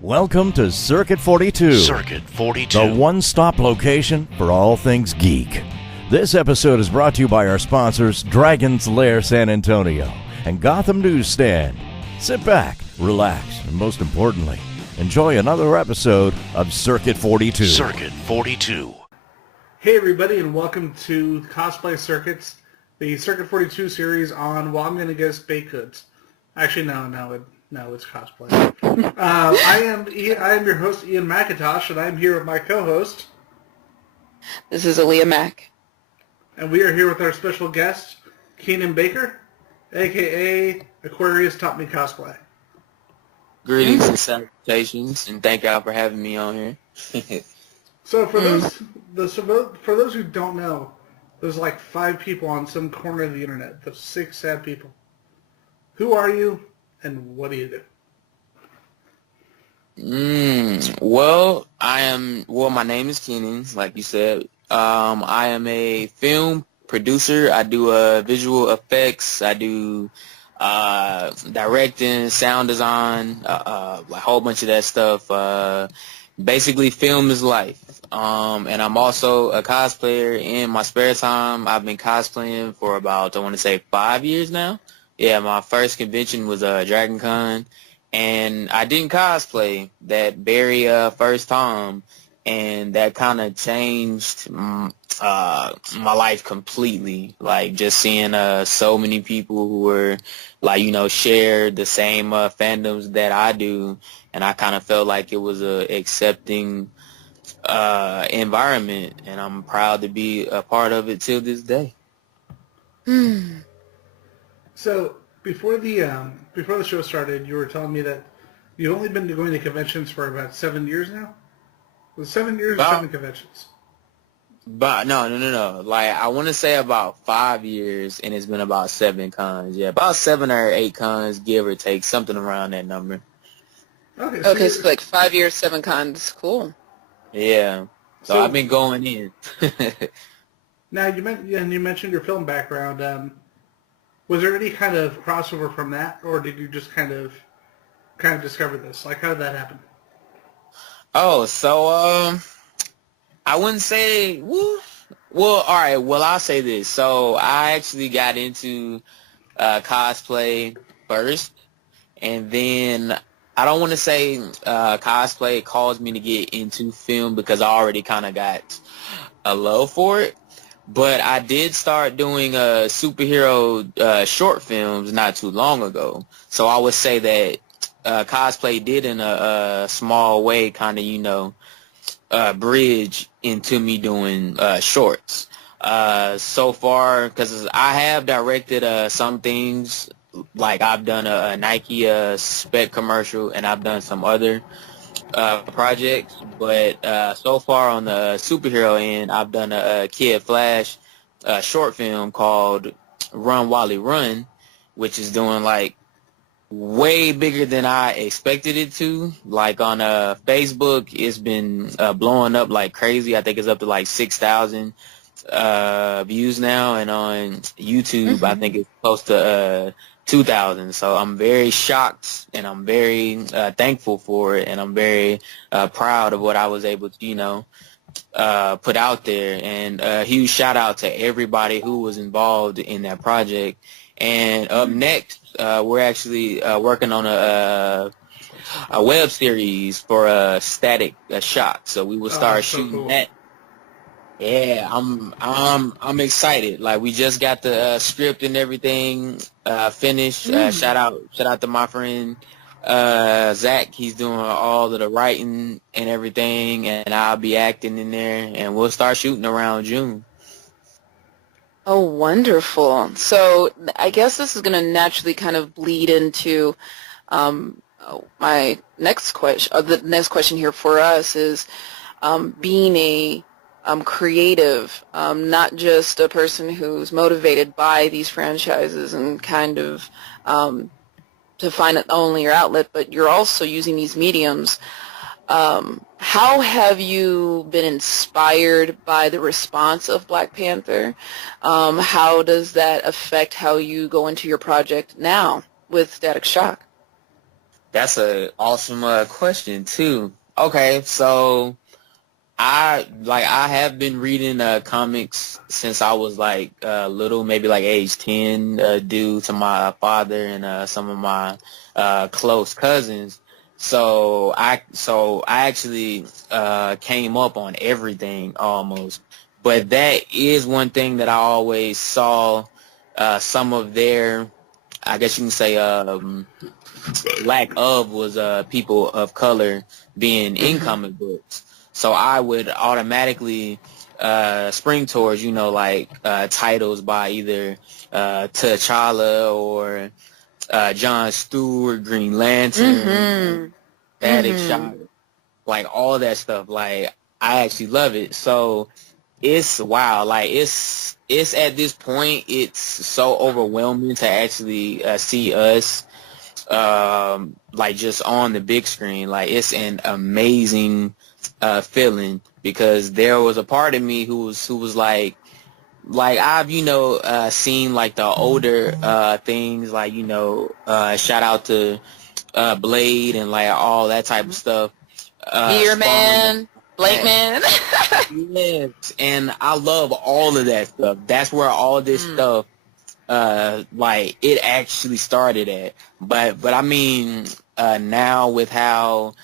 Welcome to Circuit 42. Circuit 42. The one-stop location for all things geek. This episode is brought to you by our sponsors, Dragon's Lair San Antonio and Gotham Newsstand. Sit back, relax, and most importantly, enjoy another episode of Circuit 42. Circuit 42. Hey everybody, and welcome to Cosplay Circuits, the Circuit 42 series on, well, I'm going to guess baked goods. Actually, no, it's cosplay. I am your host, Ian McIntosh, and I'm here with my co-host. This is Aaliyah Mack. And we are here with our special guest, Keenan Baker, a.k.a. Aquarius Taught Me Cosplay. Greetings and salutations, and thank y'all for having me on here. So for those who don't know, there's like 5 people on some corner of the internet. There's 6 sad people. Who are you, and what do you do? My name is Keenan, like you said. I am a film producer. I do visual effects. I do directing, sound design, a whole bunch of that stuff. Basically, film is life. And I'm also a cosplayer in my spare time. I've been cosplaying for about, I want to say, 5 years now. Yeah, my first convention was Dragon Con, and I didn't cosplay that very first time, and that kind of changed my life completely. Like, just seeing so many people who were, like, share the same fandoms that I do, and I kind of felt like it was a accepting environment, and I'm proud to be a part of it till this day. So before the show started, you were telling me that you've only been going to conventions for about 7 years now. Was it 7 years or 7 conventions? But no. Like, I want to say about 5 years, and it's been about 7 cons. Yeah, about 7 or 8 cons, give or take, something around that number. Okay, so like 5 years, 7 cons. Cool. Yeah. So I've been going in. Now you mentioned your film background. Was there any kind of crossover from that, or did you just kind of discover this? Like, how did that happen? Oh, so I wouldn't say. Well, all right. Well, I'll say this. So I actually got into cosplay first, and then I don't want to say cosplay caused me to get into film because I already kind of got a love for it. But I did start doing superhero short films not too long ago. So I would say that cosplay did in a small way kind of, bridge into me doing shorts. So far, because I have directed some things, like I've done a Nike spec commercial, and I've done some other projects, but so far on the superhero end, I've done a Kid Flash short film called Run Wally Run, which is doing like way bigger than I expected it to. Like on Facebook, it's been blowing up like crazy. I think it's up to like 6,000 views now, and on YouTube, I think it's close to 2,000. So I'm very shocked, and I'm very thankful for it, and I'm very proud of what I was able to, put out there. And a huge shout out to everybody who was involved in that project. And up next, we're actually working on a web series for Static Shock. So we will start shooting that. Yeah, I'm excited. Like, we just got the script and everything finished. Shout out to my friend Zach. He's doing all of the writing and everything, and I'll be acting in there, and we'll start shooting around June. Oh, wonderful. So I guess this is going to naturally kind of bleed into my next question. The next question here for us is being a creative, not just a person who's motivated by these franchises and kind of to find not only your outlet, but you're also using these mediums. How have you been inspired by the response of Black Panther? How does that affect how you go into your project now with Static Shock? That's a awesome question too. Okay, so I have been reading comics since I was like little, maybe like age 10, due to my father and some of my close cousins. So I actually came up on everything almost. But that is one thing that I always saw some of their, I guess you can say, lack of was people of color being in comic books. So I would automatically spring towards, like titles by either T'Challa or John Stewart, Green Lantern, Static Shock, like all that stuff. Like I actually love it. So it's wow. Like it's at this point, it's so overwhelming to actually see us like just on the big screen. Like it's an amazing feeling, because there was a part of me who was like I've seen like the older things, like shout out to Blade and like all that type of stuff, Beer Man, Blake Man. yes, and I love all of that stuff. That's where all this stuff like it actually started at. But I mean now with how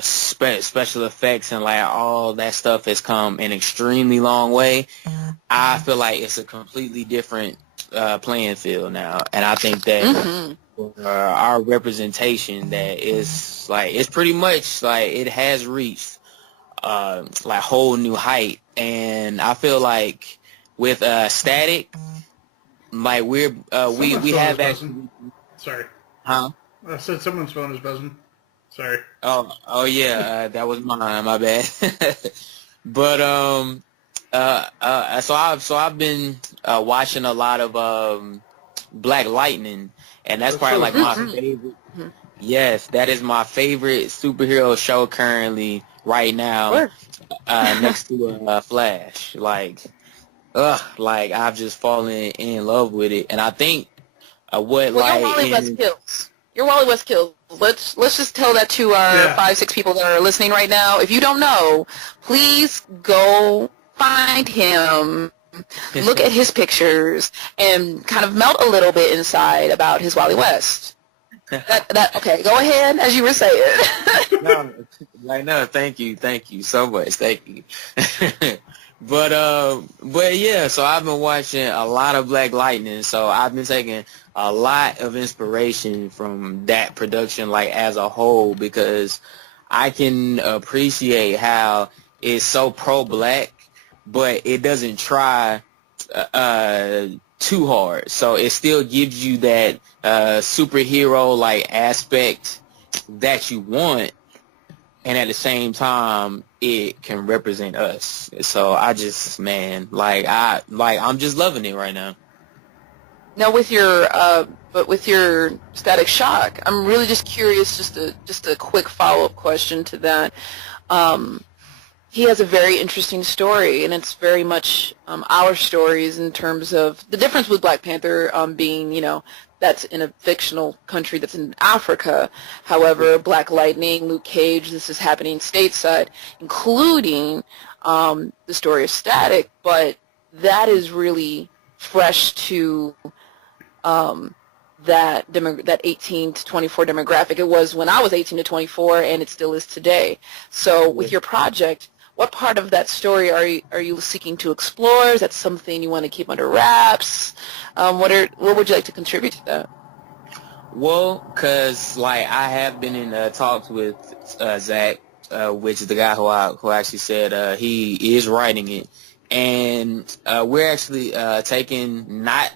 special effects and like all that stuff has come an extremely long way, I feel like it's a completely different playing field now. And I think that our representation, that is like, it's pretty much like it has reached like whole new height. And I feel like with Static, like we have actually. Sorry. Huh? I said someone's phone is buzzing. Sorry. Oh yeah, that was mine. My bad. But so I've been watching a lot of Black Lightning, and that's probably like my favorite. Yes, that is my favorite superhero show currently right now, next to Flash. Like I've just fallen in love with it, and I think what Well, you're Wally West Kills. Let's just tell that to our 5-6 people that are listening right now. If you don't know, please go find him, look at his pictures, and kind of melt a little bit inside about his Wally West. Okay, go ahead as you were saying. No, thank you so much, thank you. But yeah, so I've been watching a lot of Black Lightning, so I've been taking a lot of inspiration from that production, like as a whole, because I can appreciate how it's so pro-black, but it doesn't try too hard. So it still gives you that superhero like aspect that you want, and at the same time it can represent us. So I just, man, I'm just loving it right now. Now with your Static Shock, I'm really just curious, just a quick follow-up question to that. He has a very interesting story, and it's very much our stories in terms of the difference with Black Panther being, that's in a fictional country that's in Africa. However, Black Lightning, Luke Cage, this is happening stateside, including the story of Static, but that is really fresh to that 18 to 24 demographic. It was when I was 18 to 24, and it still is today. So with your project, what part of that story are you seeking to explore? Is that something you want to keep under wraps? What would you like to contribute to that? Well, because like I have been in talks with Zach, which is the guy who actually said he is writing it, and we're actually taking not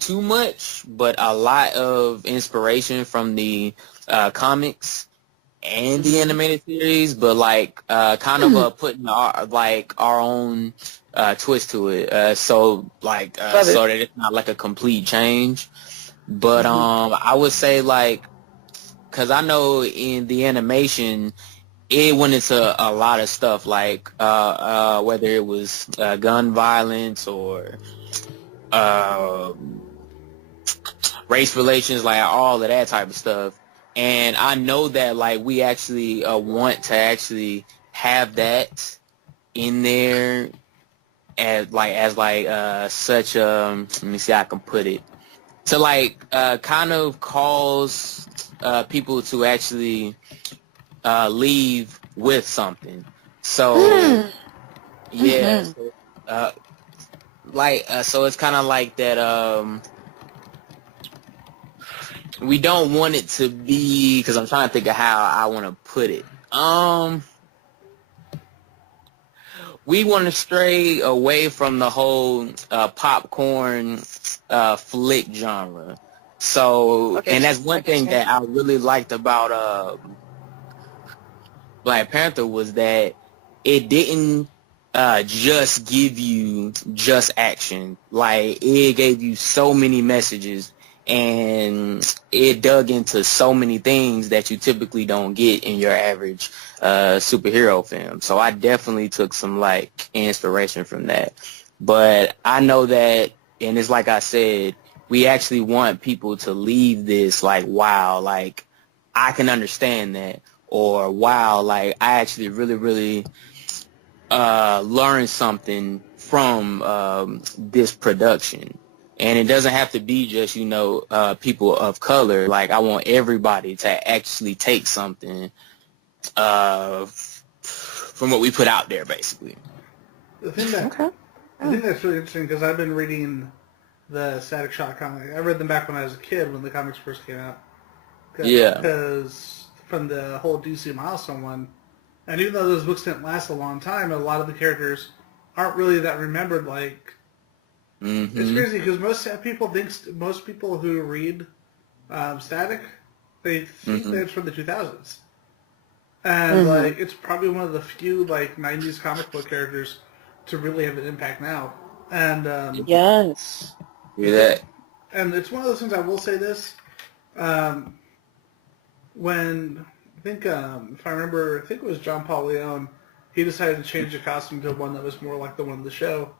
too much, but a lot of inspiration from the comics and the animated series, but like kind of putting our own twist to it, so that it's not like a complete change. But I would say, like, because I know in the animation it went into a lot of stuff, like whether it was gun violence or race relations, like all of that type of stuff. And I know that like we actually want to actually have that in there as such let me see how I can put it, to like kind of cause people to actually leave with something. So yeah, so it's kind of like that. We don't want it to be, because I'm trying to think of how I want to put it. We want to stray away from the whole popcorn flick genre. So, and that's one thing that I really liked about Black Panther was that it didn't just give you just action. Like, it gave you so many messages, and it dug into so many things that you typically don't get in your average superhero film. So I definitely took some like inspiration from that. But I know that, and it's like I said, we actually want people to leave this like, wow, like I can understand that, or wow, like I actually really, really learned something from this production. And it doesn't have to be just, people of color. Like, I want everybody to actually take something from what we put out there, basically. The thing that's really interesting, because I've been reading the Static Shock comic. I read them back when I was a kid, when the comics first came out. Yeah. Because from the whole DC Milestone one, and even though those books didn't last a long time, a lot of the characters aren't really that remembered. Like, it's crazy because most people who read Static, they think that it's from the 2000s, and like it's probably one of the few like 90s comic book characters to really have an impact now. And yes, hear that. And it's one of those things. I will say this: when I think if I remember, I think it was John Paul Leon, he decided to change the costume to one that was more like the one in the show.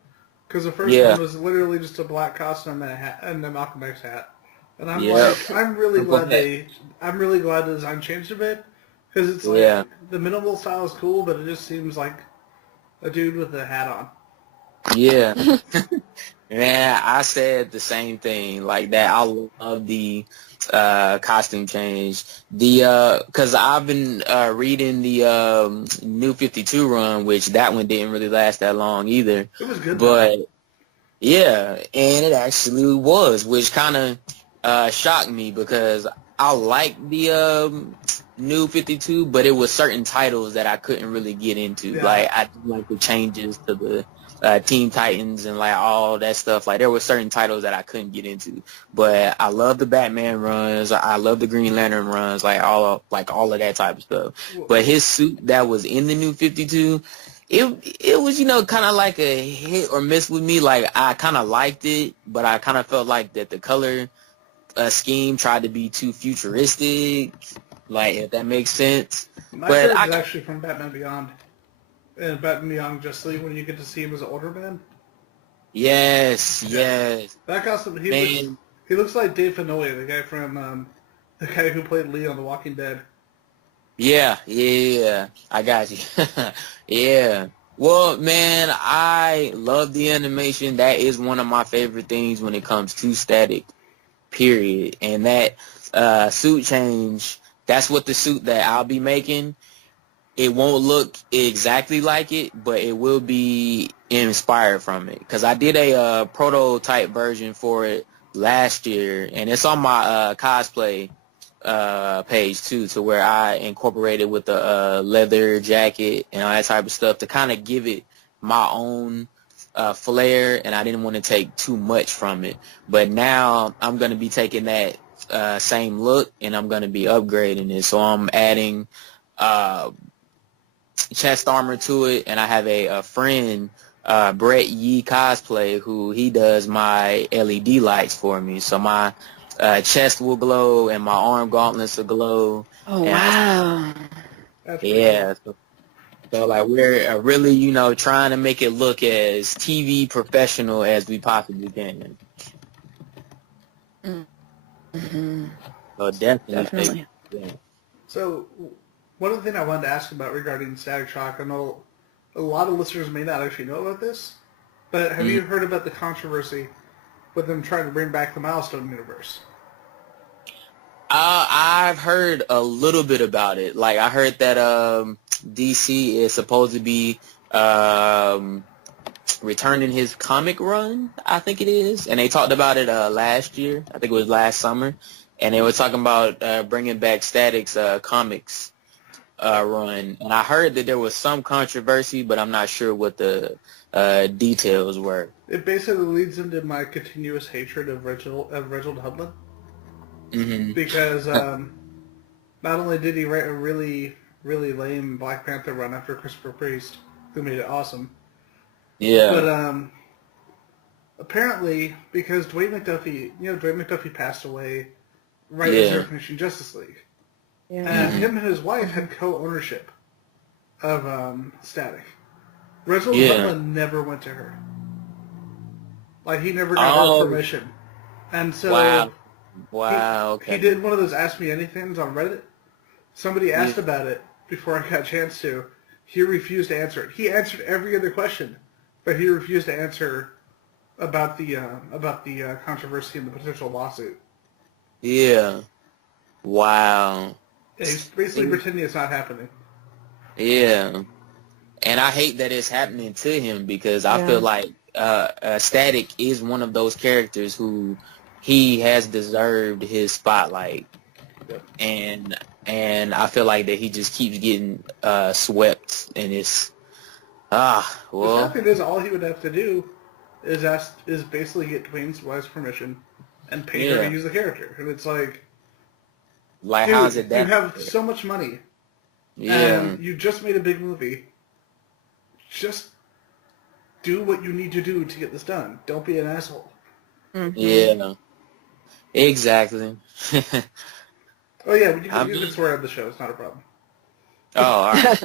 Because the first one was literally just a black costume and a hat and a Malcolm X hat, and I'm like, I'm really glad the design changed a bit, because it's like the minimal style is cool, but it just seems like a dude with a hat on. Yeah, man, I said the same thing like that. I love the costume change. Because I've been reading the New 52 run, which that one didn't really last that long either. It was good, but yeah, and it actually was, which kind of shocked me, because I liked the New 52, but it was certain titles that I couldn't really get into. Yeah. Like, I didn't like the changes to the Teen Titans and like all that stuff. Like, there were certain titles that I couldn't get into, but I love the Batman runs. I love the Green Lantern runs, like all of that type of stuff. But his suit that was in the New 52, it was, kind of like a hit or miss with me. Like, I kind of liked it, but I kind of felt like that the color scheme tried to be too futuristic, like, if that makes sense. My favorite is actually from Batman Beyond. And Batman Beyond Justice League, when you get to see him as an older man. Yes. That costume, he looks like Dave Fennoy, the guy who played Lee on The Walking Dead. Yeah, I got you. Yeah. Well, man, I love the animation. That is one of my favorite things when it comes to Static, period. And that suit change, that's what the suit that I'll be making. It won't look exactly like it, but it will be inspired from it. Because I did a prototype version for it last year, and it's on my cosplay page too, to where I incorporated with the leather jacket and all that type of stuff to kind of give it my own flair, and I didn't want to take too much from it. But now I'm going to be taking that same look, and I'm going to be upgrading it. So I'm adding chest armor to it, and I have a friend, Brett Yee Cosplay, who he does my LED lights for me. So my chest will glow and my arm gauntlets will glow. Oh, wow. Yeah. So like, we're really, trying to make it look as TV professional as we possibly can. Mm-hmm. So definitely. Yeah. So, one of the things I wanted to ask about regarding Static Shock, I know a lot of listeners may not actually know about this, but have you heard about the controversy with them trying to bring back the Milestone universe? I've heard a little bit about it. Like, I heard that DC is supposed to be returning his comic run, I think it is. And they talked about it last year. I think it was last summer. And they were talking about bringing back Static's comics run. And I heard that there was some controversy, but I'm not sure what the details were. It basically leads into my continuous hatred of Reginald Hudlin. Mm-hmm. Because not only did he write a really, really lame Black Panther run after Christopher Priest, who made it awesome. Yeah. But apparently, because Dwayne McDuffie passed away right as they were finishing Justice League. Yeah. And him and his wife had co-ownership of Static. Reginald Hudlin never went to her. Like, he never got her permission. And so... Wow. Okay. He did one of those Ask Me Anythings on Reddit. Somebody asked about it before I got a chance to. He refused to answer it. He answered every other question, but he refused to answer about the controversy and the potential lawsuit. Yeah. Wow. Yeah, he's basically pretending it's not happening. Yeah. And I hate that it's happening to him because I feel like Static is one of those characters who he has deserved his spotlight. Yep. And I feel like that he just keeps getting swept, and it's well. The fact is, all he would have to do is basically get Dwayne's wife's permission and pay her to use the character, and it's like, dude, how's it that you have so much money, Yeah. and you just made a big movie. Just do what you need to do to get this done. Don't be an asshole. Mm-hmm. Yeah. Exactly. Oh yeah, you can swear on the show. It's not a problem. Oh, all right.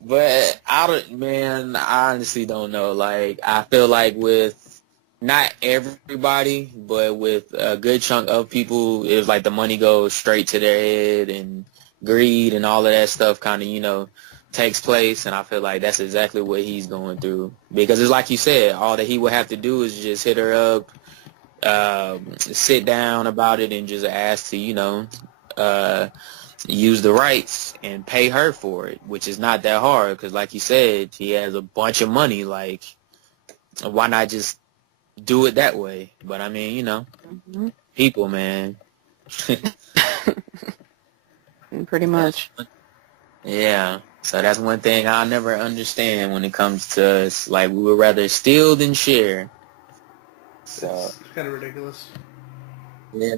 But I honestly don't know. Like, I feel like with not everybody, but with a good chunk of people, it's like the money goes straight to their head, and greed and all of that stuff kind of, takes place. And I feel like that's exactly what he's going through. Because it's like you said, all that he would have to do is just hit her up, sit down about it, and just ask to, use the rights and pay her for it, which is not that hard because, like you said, he has a bunch of money. Like, why not just do it that way? But I mean, people, man. Pretty much. Yeah. So that's one thing I'll never understand when it comes to us. Like, we would rather steal than share. So It's kind of ridiculous. yeah.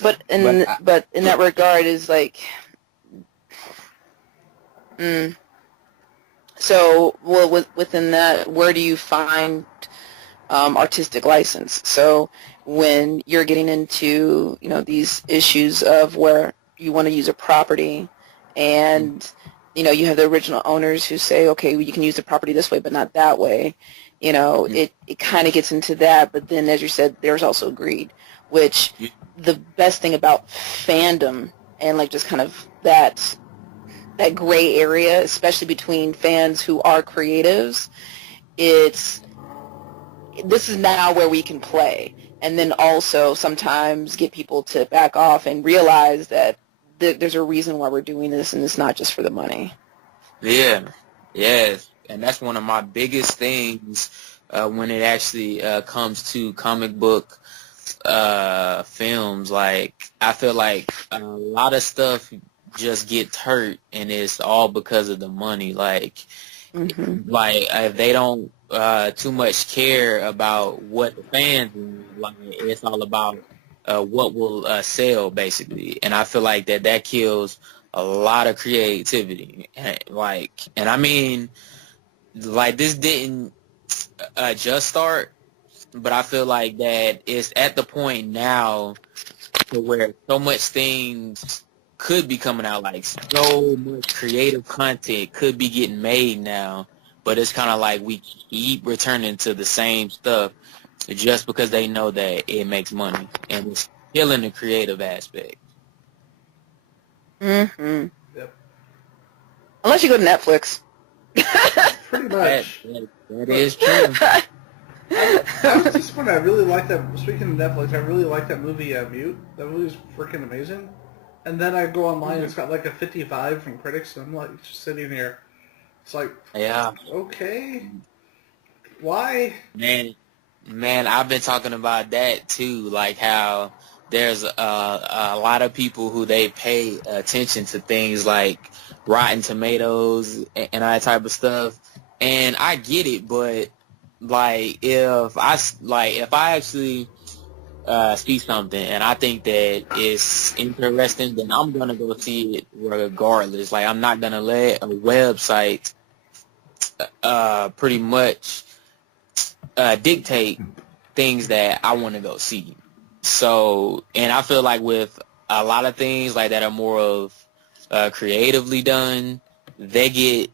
But in that regard is like, so within that, where do you find artistic license? So when you're getting into these issues of where you want to use a property, and you have the original owners who say, okay, well, you can use the property this way, but not that way. It kind of gets into that. But then, as you said, there's also greed, which the best thing about fandom and like just kind of that gray area, especially between fans who are creatives, this is now where we can play, and then also sometimes get people to back off and realize that there's a reason why we're doing this, and it's not just for the money. Yeah, yes, and that's one of my biggest things when it actually comes to comic book films. Like, I feel like a lot of stuff just gets hurt, and it's all because of the money. Like, like if they don't too much care about what the fans want, like, it's all about what will sell, basically. And I feel like that kills a lot of creativity. And I mean, like, this didn't just start, but I feel like that it's at the point now to where so much things could be coming out, like so much creative content could be getting made now, but it's kind of like we keep returning to the same stuff just because they know that it makes money. And killing the creative aspect. Mm-hmm. Yep. Unless you go to Netflix. Pretty much. That is true. I was disappointed. I really like that. Speaking of Netflix, I really like that movie, Mute. That movie's freaking amazing. And then I go online, and it's got like a 55 from critics, and I'm like just sitting here. It's like, Yeah. okay, why? Man, I've been talking about that too, like how there's a lot of people who they pay attention to things like Rotten Tomatoes and that type of stuff, and I get it, but like if I actually see something and I think that it's interesting, then I'm gonna go see it regardless. Like I'm not gonna let a website pretty much dictate things that I want to go see. So, and I feel like with a lot of things like that are more of creatively done, they get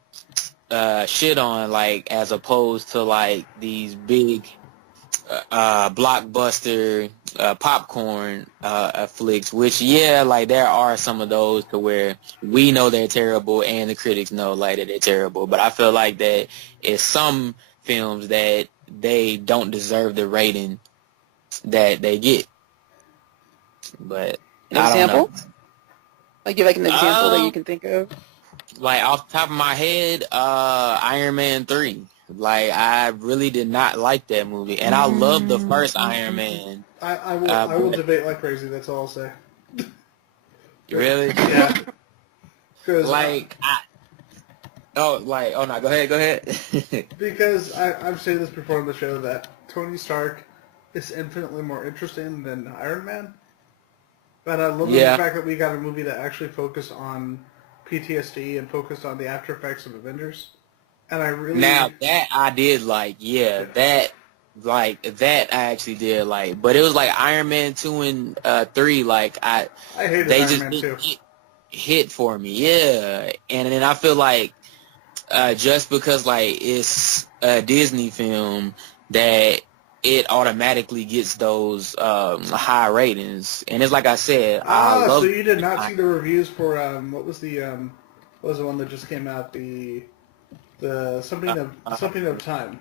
shit on, like as opposed to like these big blockbuster popcorn flicks, which like there are some of those to where we know they're terrible and the critics know like that they're terrible, but I feel like that it's some films that they don't deserve the rating that they get. But An I don't example? know. Like give like an example that you can think of. Like off the top of my head, Iron Man 3. Like I really did not like that movie, and I love the first Iron Man. I will debate like crazy. That's all I'll say. Really? Yeah. Like oh no, go ahead. Because I've said this before on the show that Tony Stark is infinitely more interesting than Iron Man. But I love the fact that we got a movie that actually focused on PTSD and focused on the after effects of Avengers. And I really now that I did like, that I actually did like, but it was like Iron Man 2 and 3. Like I hated they Iron just Man didn't 2. hit for me, and then I feel like just because like it's a Disney film that it automatically gets those high ratings, and it's like I said, I love. So you did not see the reviews for what was the one that just came out, the something of time,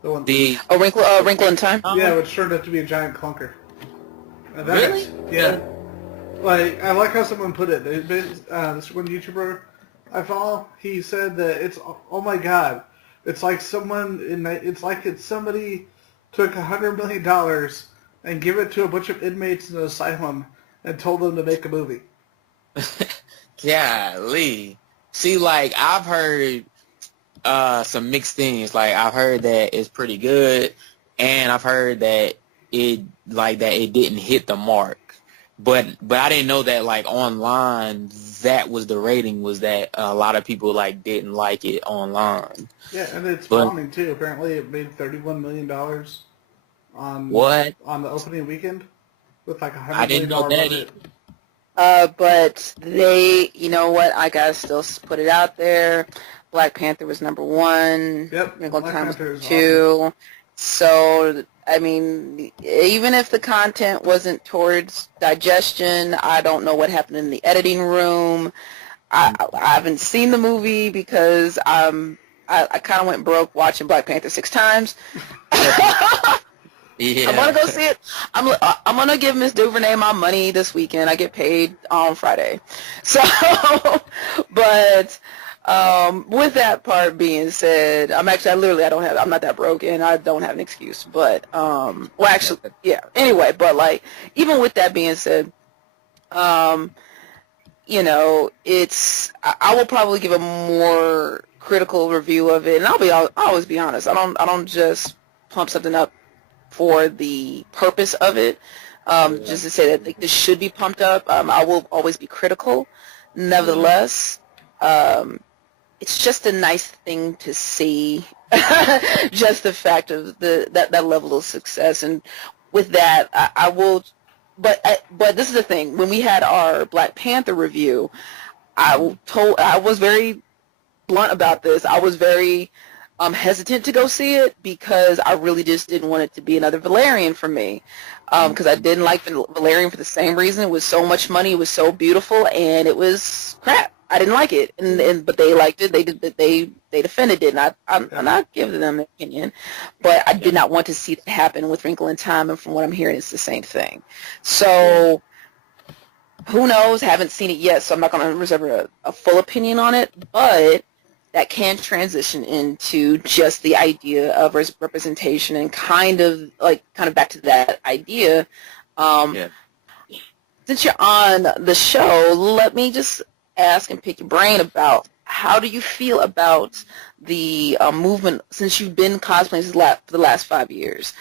the one Wrinkle in Time. which turned out to be a giant clunker. And Really? Yeah. Like I like how someone put it. This one YouTuber I follow, he said that it's, oh my god, it's like somebody took $100 million and give it to a bunch of inmates in an asylum and told them to make a movie. Golly. See, like, I've heard some mixed things. Like, I've heard that it's pretty good, and I've heard that it didn't hit the mark. But I didn't know that, like, online, that was the rating, was that a lot of people, like, didn't like it online. Yeah, and it's bombing, too. Apparently it made $31 million on the opening weekend with, like, $100 million budget. But they, you know what, I gotta still put it out there. Black Panther was number 1. Yep. Wrinkle Black Time was Panther number is 2. awesome. So, I mean, even if the content wasn't towards digestion, I don't know what happened in the editing room. I haven't seen the movie because I kind of went broke watching Black Panther 6 times. Yeah. I'm gonna go see it. I'm gonna give Miss Duvernay my money this weekend. I get paid on Friday, so. But with that part being said, I'm not that broke, and I don't have an excuse. But Anyway, but like even with that being said, you know, I will probably give a more critical review of it, and I'll always be honest. I don't just pump something up for the purpose of it, just to say that like, this should be pumped up. I will always be critical. Nevertheless, it's just a nice thing to see, just the fact of that level of success. And with that, I will. But this is the thing. When we had our Black Panther review, I was very blunt about this. I was very hesitant to go see it because I really just didn't want it to be another Valerian for me. Because I didn't like Valerian for the same reason. It was so much money. It was so beautiful, and it was crap. I didn't like it, but they liked it. They defended it, and I'm not giving them an opinion, but I did not want to see that happen with Wrinkle in Time. And from what I'm hearing, it's the same thing. So who knows? Haven't seen it yet, so I'm not going to reserve a full opinion on it. But that can transition into just the idea of representation and kind of back to that idea. Since you're on the show, let me just ask and pick your brain about how do you feel about the movement since you've been cosplaying for the last 5 years,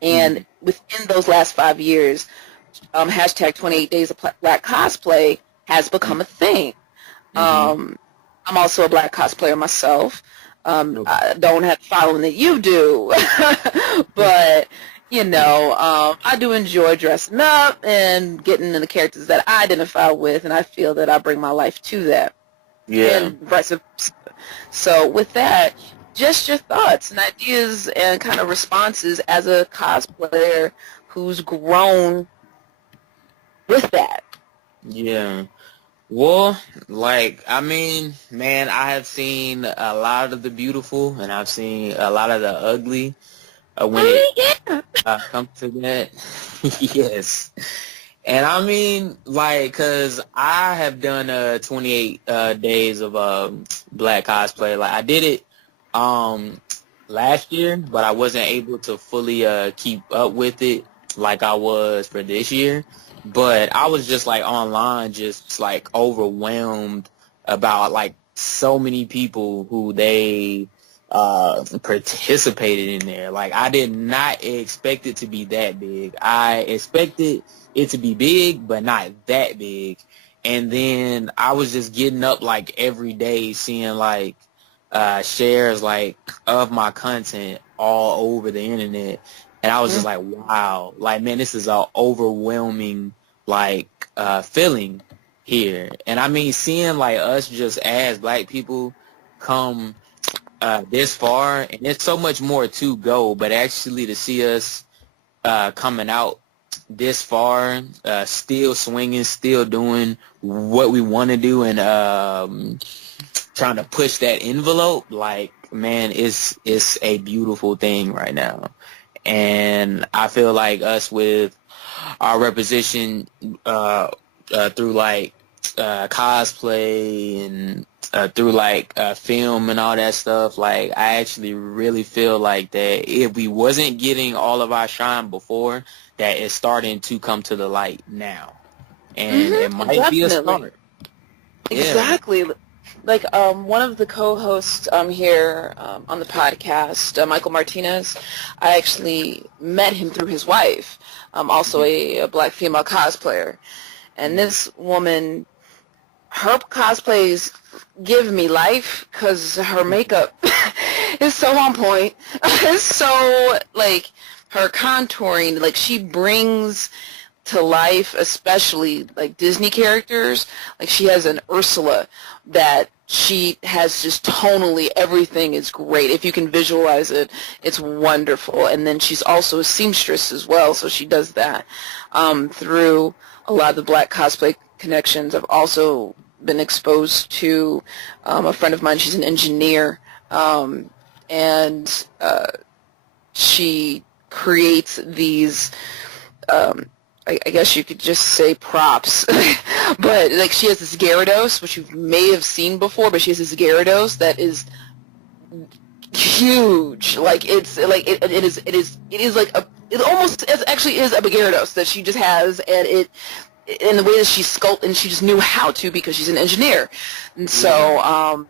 and within those last 5 years, hashtag 28 Days of Black Cosplay has become a thing. I'm also a black cosplayer myself. I don't have the following that you do, but I do enjoy dressing up and getting in the characters that I identify with, and I feel that I bring my life to that. Yeah. And vice versa. So with that, just your thoughts and ideas and kind of responses as a cosplayer who's grown with that. Yeah. Well, man, I have seen a lot of the beautiful, and I've seen a lot of the ugly. When it comes to that, yes. And because I have done 28 days of black cosplay. Like I did it last year, but I wasn't able to fully keep up with it like I was for this year. But I was just online, just overwhelmed about so many people who they participated in there. I did not expect it to be that big. I expected it to be big, but not that big. And then I was just getting up every day, seeing shares of my content all over the internet. And I was just wow, man, this is an overwhelming, feeling here. And seeing, us just as black people come this far, and there's so much more to go, but actually to see us coming out this far, still swinging, still doing what we want to do, and trying to push that envelope, man, it's a beautiful thing right now. And I feel like us with our representation through cosplay and through film and all that stuff, I actually really feel that if we wasn't getting all of our shine before, that it's starting to come to the light now. And it might be a start. Exactly. One of the co-hosts here on the podcast, Michael Martinez, I actually met him through his wife, also a black female cosplayer. And this woman, her cosplays give me life because her makeup is so on point. It's so, her contouring, she brings to life, especially Disney characters. She has an Ursula that she has just tonally everything is great. If you can visualize it, it's wonderful. And then she's also a seamstress as well, so she does that through a lot of the black cosplay connections. I've also been exposed to a friend of mine. She's an engineer, and she creates these I guess you could just say props, but she has this Gyarados, which you may have seen before, but she has this Gyarados that is huge. It almost actually is a Gyarados that she just has, and in the way that she sculpted, and she just knew how to because she's an engineer, and so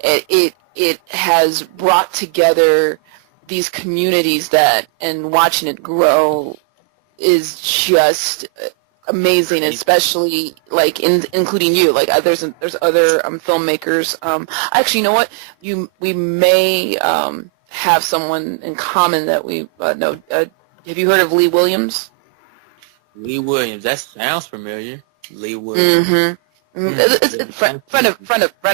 it has brought together these communities and watching it grow is just amazing, especially including you. There's other filmmakers. Actually, you know what? We may have someone in common that we know. Have you heard of Lee Williams? Lee Williams, that sounds familiar. Lee Williams. It's friend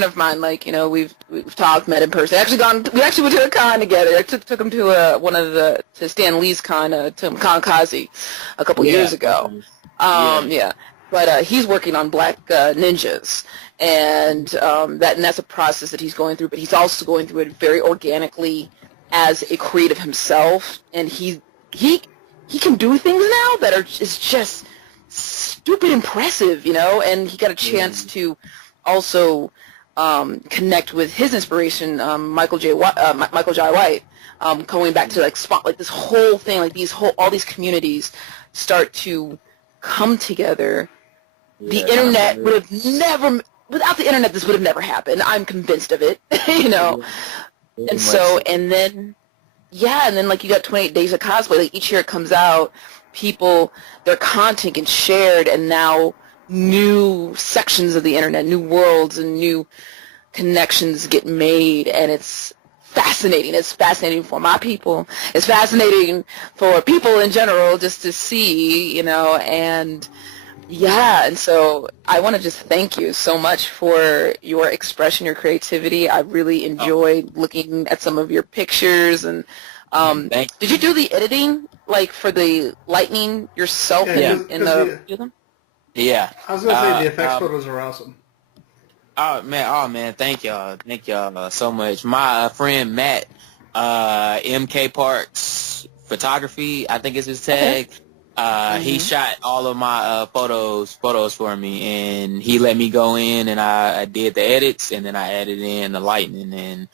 of mine. Like, you know, we've talked, met in person. We actually went to a con together. I took him to to Stan Lee's con, to Kamikaze a couple years ago. Yeah. But he's working on Black Ninjas, and that's a process that he's going through. But he's also going through it very organically as a creative himself, and he can do things now that is just stupid impressive, you know. And he got a chance to also connect with his inspiration, Michael Jai White, going back to like this whole thing, like all these communities start to come together. The internet would have never, without the internet, this would have never happened. I'm convinced of it, you know. And so, and then like you got 28 Days of Cosplay. Like each year it comes out, their content gets shared, and now new sections of the internet, new worlds, and new connections get made, and it's fascinating. It's fascinating for my people. It's fascinating for people in general just to see, you know, and and so I want to just thank you so much for your expression, your creativity. I really enjoyed looking at some of your pictures, and did you do the editing, like, for the lightning yourself in the Yeah. I was going to say the effects photos are awesome. Oh man, thank y'all so much. My friend Matt, MK Parks Photography, I think is his tag. He shot all of my photos for me, and he let me go in, and I did the edits, and then I added in the lightning, and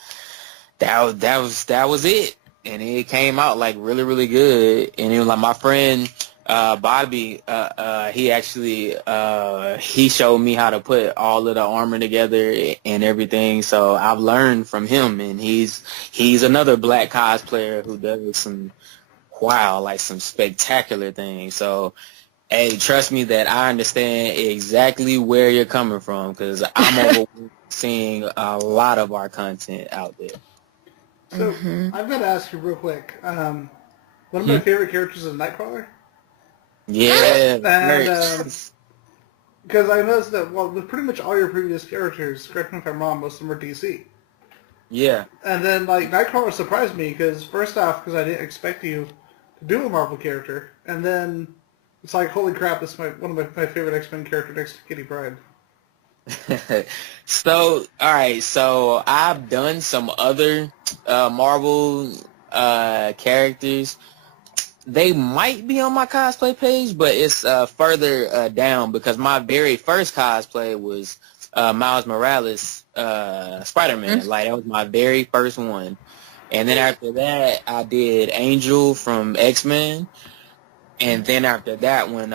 that was it. And it came out like really, really good. And it was like my friend Bobby, he actually he showed me how to put all of the armor together and everything. So I've learned from him, and he's another black cosplayer who does some some spectacular things. So hey, trust me that I understand exactly where you're coming from, because I'm seeing a lot of our content out there. So I've got to ask you real quick. One of my favorite characters is Nightcrawler. Yeah, because I noticed that, well, with pretty much all your previous characters, correct me if I'm wrong, most of them are DC. Yeah. And then, like, Nightcrawler surprised me, because first off, because I didn't expect you to do a Marvel character, and then it's like, holy crap, this is one of my favorite X-Men character next to Kitty Pryde. So, all right, so I've done some other Marvel characters. They might be on my cosplay page, but it's further down, because my very first cosplay was Miles Morales, Spider-Man. Like, that was my very first one. And then after that, I did Angel from X-Men. And then after that one,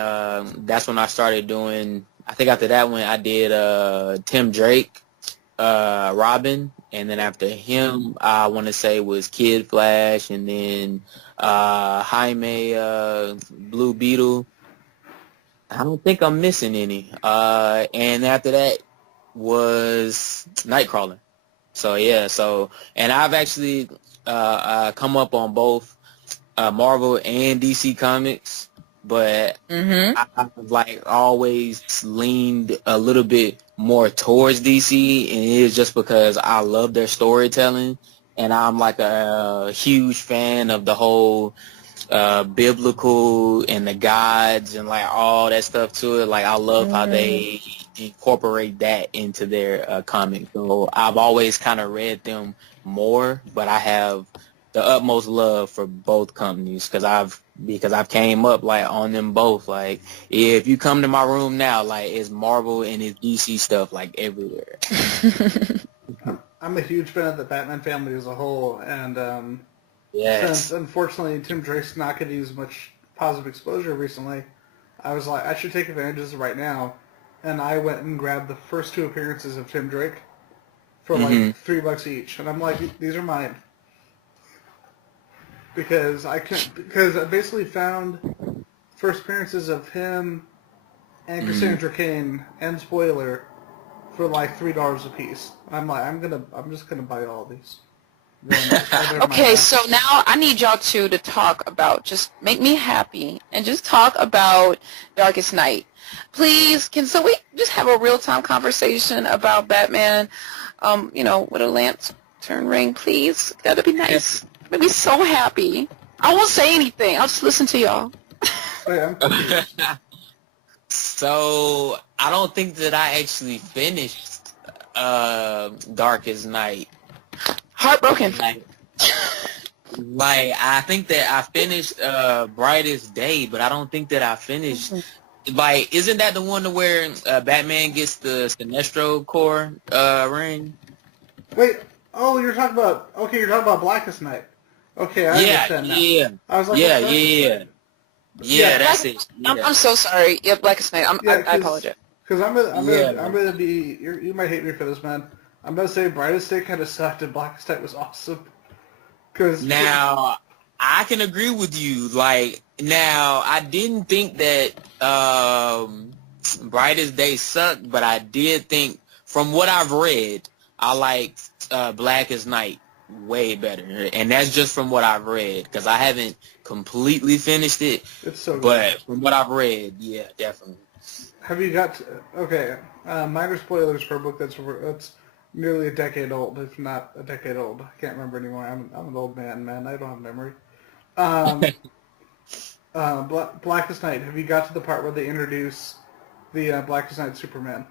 that's when I started doing, I think after that one, I did Tim Drake, Robin. And then after him, I want to say was Kid Flash, and then Jaime, Blue Beetle. I don't think I'm missing any. And after that was Nightcrawler. So yeah, and I've actually come up on both Marvel and DC Comics, but I've like always leaned a little bit more towards DC, and it is just because I love their storytelling, and I'm like a huge fan of the whole biblical and the gods and like all that stuff to it. Like, I love how they incorporate that into their comics. So I've always kind of read them more, but I have the utmost love for both companies because I've came up like on them both. Like, if you come to my room now, like, it's Marvel and it's DC stuff like everywhere. I'm a huge fan of the Batman family as a whole, and yes. since unfortunately Tim Drake's not getting as much positive exposure recently, I was like, I should take advantage of this right now, and I went and grabbed the first 2 appearances of Tim Drake for like $3 each, and I'm like, these are mine. Because I basically found first appearances of him and Cassandra Cain and Spoiler for like $3 a piece. I'm like, I'm just gonna buy all these. Okay, so now I need y'all two to talk about, just make me happy, and just talk about Darkest Night. Please, so we just have a real-time conversation about Batman, with a lantern ring, please? That'd be nice. I'd be so happy. I won't say anything. I'll just listen to y'all. So, I don't think that I actually finished Darkest Night. Heartbroken. Like, I think that I finished Brightest Day, but I don't think that I finished. Like, isn't that the one to where Batman gets the Sinestro Corps ring? Wait, you're talking about Blackest Night. Okay, I understand now. Yeah. I was like, yeah, that's it. Yeah. I'm so sorry. Yeah, Blackest Night. I apologize. Because I'm gonna be. You might hate me for this, man. I'm gonna say Brightest Day kind of sucked, and Blackest Night was awesome. Now, I can agree with you. Like, now, I didn't think that Brightest Day sucked, but I did think, from what I've read, I like Blackest Night way better. And that's just from what I've read, because I haven't completely finished it. It's so good. But from what I've read, yeah, definitely. Have you got... Okay, minor spoilers for a book that's nearly a decade old, if not a decade old. I can't remember anymore. I'm an old man. I don't have memory. Blackest Night. Have you got to the part where they introduce the Blackest Night Superman?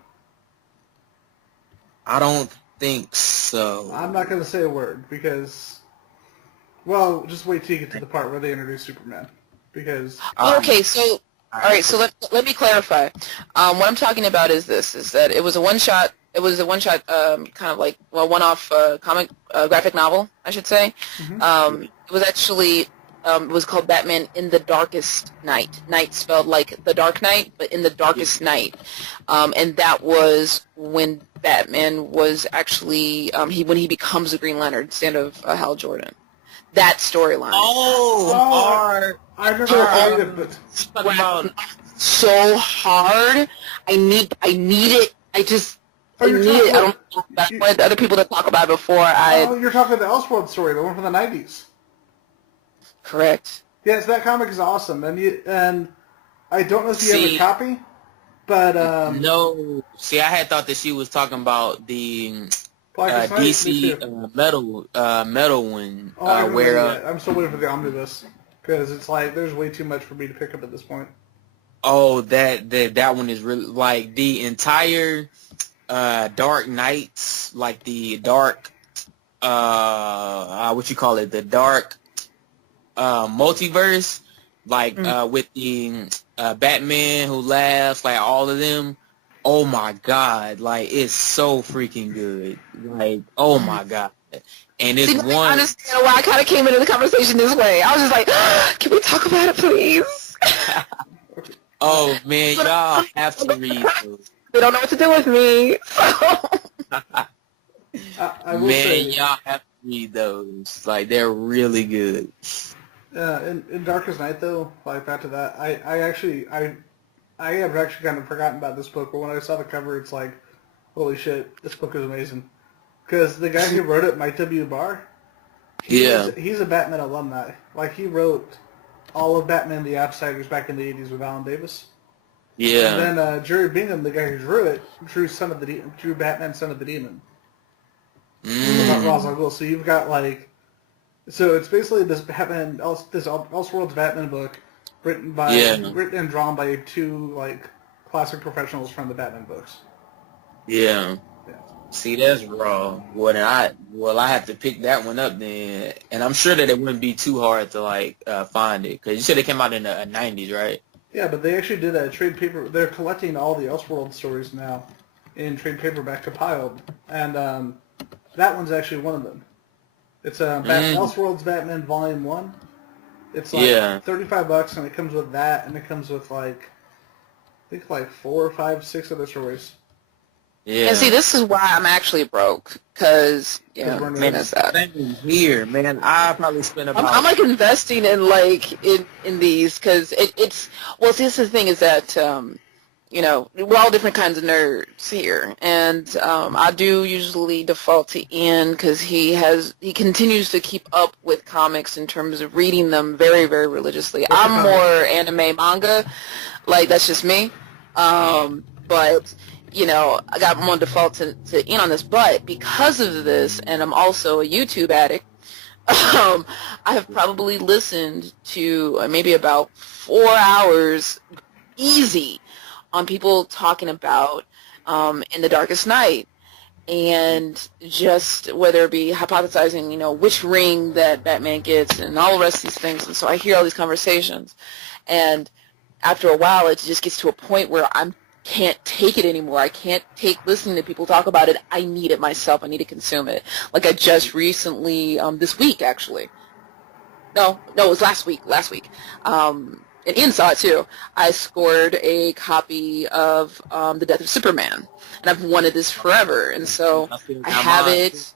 I don't think so. I'm not going to say a word because... Well, just wait till you get to the part where they introduce Superman. Because... Okay, so... All right, so let me clarify. What I'm talking about is that it was a one-shot, kind of like, one-off comic, graphic novel, I should say. Mm-hmm. It was actually, it was called Batman in the Darkest Night. Night spelled like the Dark Knight, but in the Darkest Night. And that was when Batman was actually, when he becomes the Green Lantern, instead of Hal Jordan. That storyline. I remember so hard. I need it. I need it. I don't know about other people that talk about it before. You're talking the Elseworld story, the one from the 90s. Correct. Yes, that comic is awesome, and I don't know if you have a copy, but no. See, I had thought that she was talking about the DC metal one. I'm still waiting for the omnibus because it's like there's way too much for me to pick up at this point. Oh, that one is really like the entire Dark Knights, like the dark what you call it, the dark multiverse, like with the Batman Who Laughs, like all of them. Oh my God, like it's so freaking good. Like, oh my God. And it's one. I understand why I kind of came into the conversation this way. I was just like, can we talk about it, please? Oh man, y'all have to read those. They don't know what to do with me. Man, y'all have to read those. Like, they're really good. In Darkest Night, though, like back to that, I have actually kind of forgotten about this book, but when I saw the cover, it's like, holy shit, this book is amazing. Because the guy who wrote it, Mike W. Barr, he's a Batman alumni. Like, he wrote all of Batman the Outsiders back in the 80s with Alan Davis. Yeah. And then Jerry Bingham, the guy who drew it, drew Batman, Son of the Demon. About Ra's al Ghul. So you've got, like... So it's basically this Batman, this Elseworlds Batman book written and drawn by two, like, classic professionals from the Batman books. Yeah. See, that's raw. Well, I have to pick that one up then, and I'm sure that it wouldn't be too hard to like find it because you said it came out in the 90s, right? Yeah, but they actually did a trade paper. They're collecting all the Elseworld stories now in trade paperback compiled, and that one's actually one of them. It's Elseworlds Batman Volume 1. It's like $35, and it comes with that, and it comes with like I think like 4 or 5, 6 other stories. Yeah. And see, this is why I'm actually broke, because, man, same here, man. I probably spend about... I'm like investing in, like, in these, because it's... Well, see, this is the thing is that, we're all different kinds of nerds here, and I do usually default to Ian because he continues to keep up with comics in terms of reading them very, very religiously. I'm more anime manga, like that's just me. But I got more default to Ian on this, but because of this, and I'm also a YouTube addict. I have probably listened to maybe about 4 hours easy on people talking about In the Darkest Night, and just whether it be hypothesizing, which ring that Batman gets and all the rest of these things. And so I hear all these conversations, and after a while it just gets to a point where I can't take it anymore. I can't take listening to people talk about it. I need it myself. I need to consume it. Like I just recently, this week actually. No, it was last week. And Ian saw it too. I scored a copy of The Death of Superman, and I've wanted this forever. And so I have it.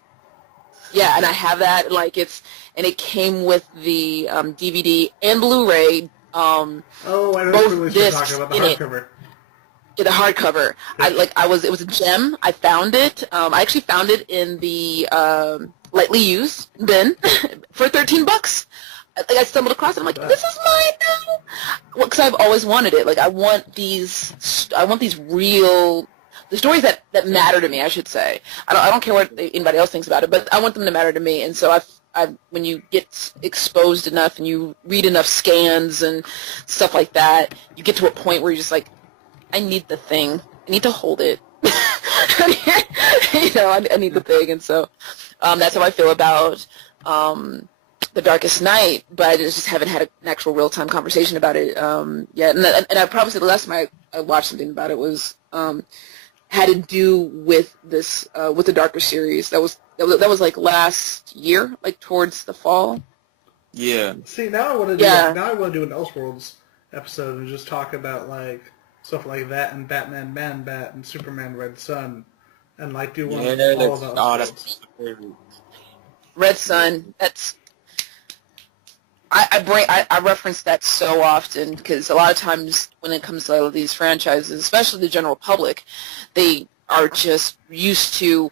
Yeah, and I have that. And it came with the DVD and Blu-ray. I know what you're talking about, the hardcover. Yeah, the hardcover. It was a gem. I found it. I actually found it in the lightly used bin for $13. I stumbled across it. I'm like, this is mine now. Well, because I've always wanted it. I want these real, the stories that matter to me, I should say. I don't care what anybody else thinks about it, but I want them to matter to me. And so when you get exposed enough and you read enough scans and stuff like that, you get to a point where you're just like, I need the thing. I need to hold it. I need the thing. And so that's how I feel about The Darkest Night, but I just haven't had an actual real-time conversation about it yet. And I probably said the last time I watched something about it was had to do with this with the Darker series. That was last year, towards the fall. Yeah. See, now I want to do now I want to do an Elseworlds episode and just talk about stuff like that and Batman Man Bat and Superman Red Sun and do one of all of those. Oh, that's Red Sun. That's I reference that so often because a lot of times when it comes to all of these franchises, especially the general public, they are just used to,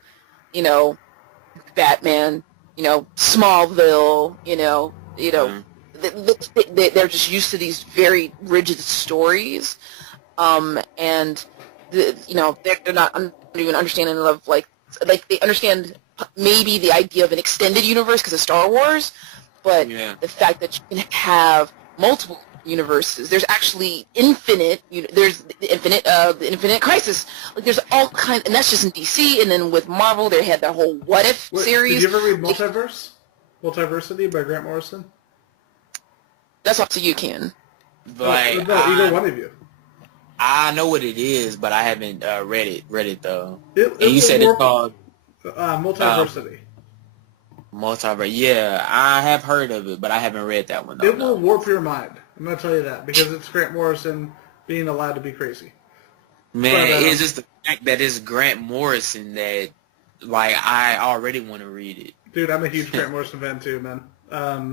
Batman, Smallville, they're just used to these very rigid stories, and they're not even understanding of they understand maybe the idea of an extended universe because of Star Wars. But the fact that you can have multiple universes, there's actually infinite. There's the Infinite Crisis. There's all kinds, and that's just in DC. And then with Marvel, they had that whole What If series. Did you ever read Multiversity by Grant Morrison? That's up to you, Ken. Either one of you. I know what it is, but I haven't read it though. You said it's called Multiversity. Multiverse, yeah, I have heard of it, but I haven't read that one. It will warp your mind. I'm going to tell you that because it's Grant Morrison being allowed to be crazy. Man, it's just the fact that it's Grant Morrison that, I already want to read it. Dude, I'm a huge Grant Morrison fan too, man. I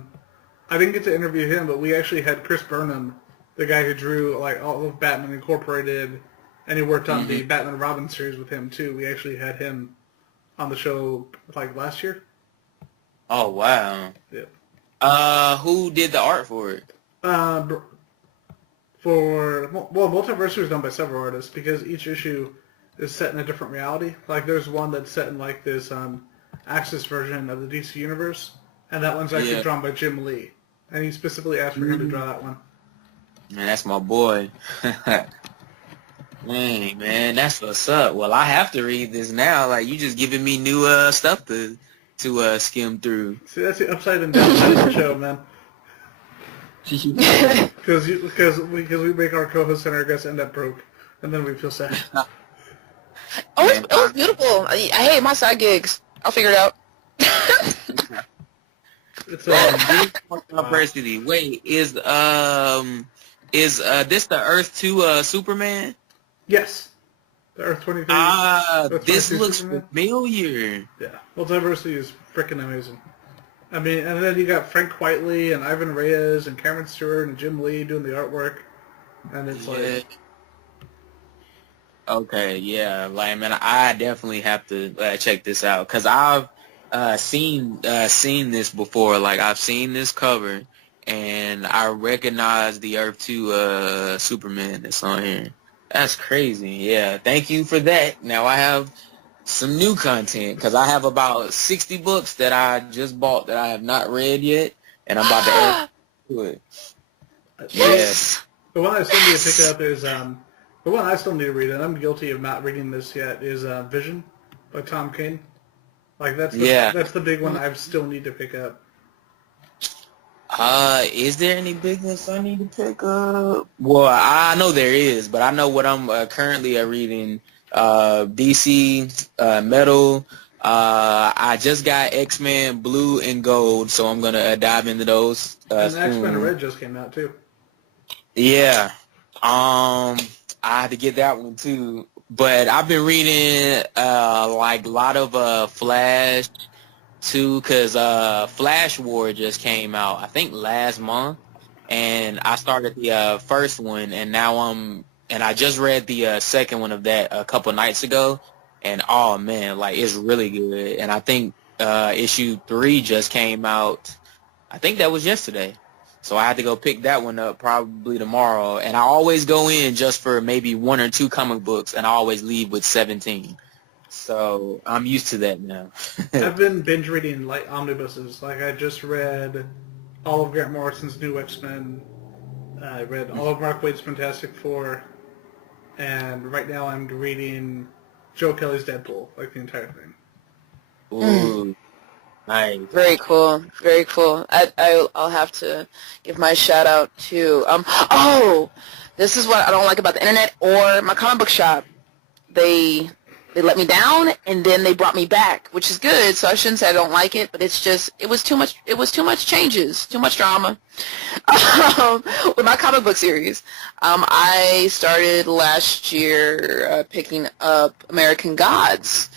didn't get to interview him, but we actually had Chris Burnham, the guy who drew all of Batman Incorporated, and he worked on the Batman Robin series with him too. We actually had him on the show last year. Oh, wow. Yeah. Who did the art for it? Multiverse was done by several artists because each issue is set in a different reality. There's one that's set in this Axis version of the DC universe, and that one's actually drawn by Jim Lee, and he specifically asked for him to draw that one. Man, that's my boy. Dang, man, that's what's up. Well, I have to read this now. You just giving me new stuff to skim through. See, that's the upside and downside of the show, man. Because we make our co-hosts and our guests end up broke, and then we feel sad. It was beautiful. Hey, my side gigs. I'll figure it out. It's University. Wait, is this the Earth 2 Superman? Yes. The Earth 23. This looks Superman. familiar. Yeah. Multiversity is freaking amazing. I mean, and then you got Frank Quitely and Ivan Reyes and Cameron Stewart and Jim Lee doing the artwork. And it's Okay, yeah, like man, I definitely have to check this out because I've seen this before. Like I've seen this cover, and I recognize the Earth 2 Superman that's on here. That's crazy. Yeah, thank you for that. Now I have some new content because I have about 60 books that I just bought that I have not read yet, and I'm about to add to it. Yes. The one I still need to pick up is the one I still need to read, and I'm guilty of not reading this yet. Is Vision by Tom King. Like that's the big one I still need to pick up. Is there any business I need to pick up? Well, I know there is, but I know what I'm currently reading. DC Metal. I just got X-Men Blue and Gold, so I'm gonna dive into those. And X-Men Red just came out too. Yeah. I had to get that one too. But I've been reading like a lot of Flash too, because Flash War just came out, I think last month, and I started the first one, and now I just read the second one of that a couple nights ago, and oh man, like it's really good. And I think issue 3 just came out, I think that was yesterday. So I had to go pick that one up probably tomorrow. And I always go in just for maybe 1 or 2 comic books, and I always leave with 17. So I'm used to that now. I've been binge reading light omnibuses. Like I just read all of Grant Morrison's New X-Men. I read all of Mark Waid's Fantastic Four. And right now I'm reading Joe Kelly's Deadpool, like the entire thing. Ooh. Nice. Very cool. Very cool. I'll have to give my shout out to this is what I don't like about the internet or my comic book shop. They let me down and then they brought me back, which is good. So I shouldn't say I don't like it, but it was too much changes, too much drama. With my comic book series, I started last year picking up American Gods.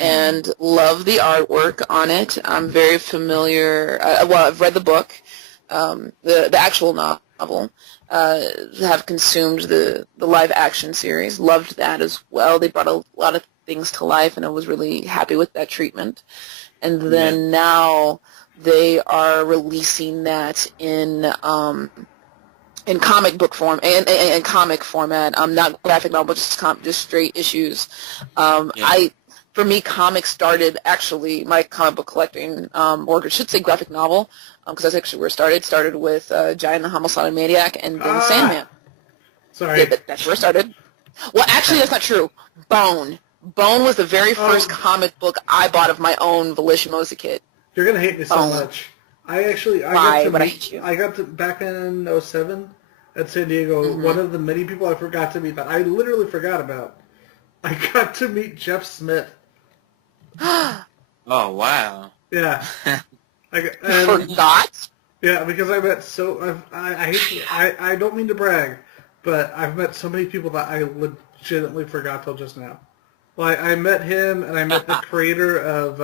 And love the artwork on it. I'm very familiar. I've read the book, the actual novel. Have consumed the live action series. Loved that as well. They brought a lot of things to life, and I was really happy with that treatment. And then now they are releasing that in comic book form and comic format. Not graphic novel, but just straight issues. For me, comics started, actually, my comic book collecting, or I should say graphic novel, because that's actually where it started. Started with Giant and the Homicidal Maniac and then Sandman. Sorry. Yeah, that's where it started. Well, actually, that's not true. Bone. Bone was the very first comic book I bought of my own volition when I was a kid. You're going to hate me so much. I got to, back in 07 at San Diego, one of the many people I forgot to meet that I literally forgot about. I got to meet Jeff Smith. Oh, wow. Yeah. Forgot? Yeah, because I met I don't mean to brag, but I've met so many people that I legitimately forgot till just now. Like, I met him, and I met the creator of...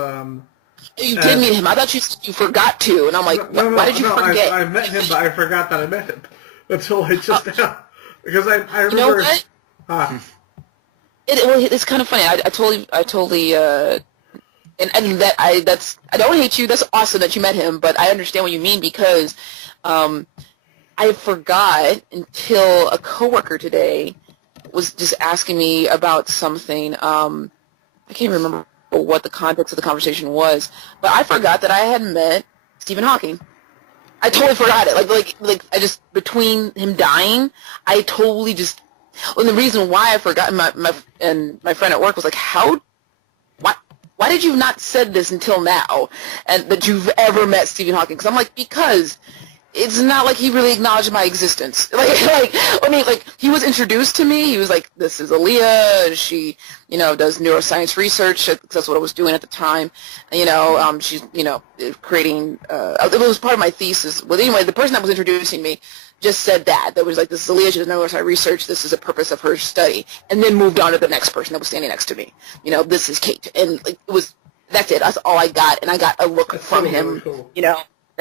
you did meet him. I thought you forgot to, and I'm like, why did you forget? I met him, but I forgot that I met him until I just now. Because I remember... You know what? It's kind of funny. I totally and that I don't hate you. That's awesome that you met him, but I understand what you mean because I forgot until a coworker today was just asking me about something. I can't remember what the context of the conversation was, but I forgot that I had met Stephen Hawking. I totally forgot it. Like I just, between him dying, I totally just. Well, the reason why I forgot my friend at work was like, why did you not said this until now, and that you've ever met Stephen Hawking? Because I'm like, because it's not like he really acknowledged my existence. He was introduced to me. He was like, this is Aaliyah. She, does neuroscience research. That's what I was doing at the time. She's, creating. It was part of my thesis. Well, anyway, the person that was introducing me just said that was like, this is Aaliyah, she does neuroscience research, this is the purpose of her study, and then moved on to the next person that was standing next to me. This is Kate, and that's it. That's all I got, and I got a look from him. Really cool.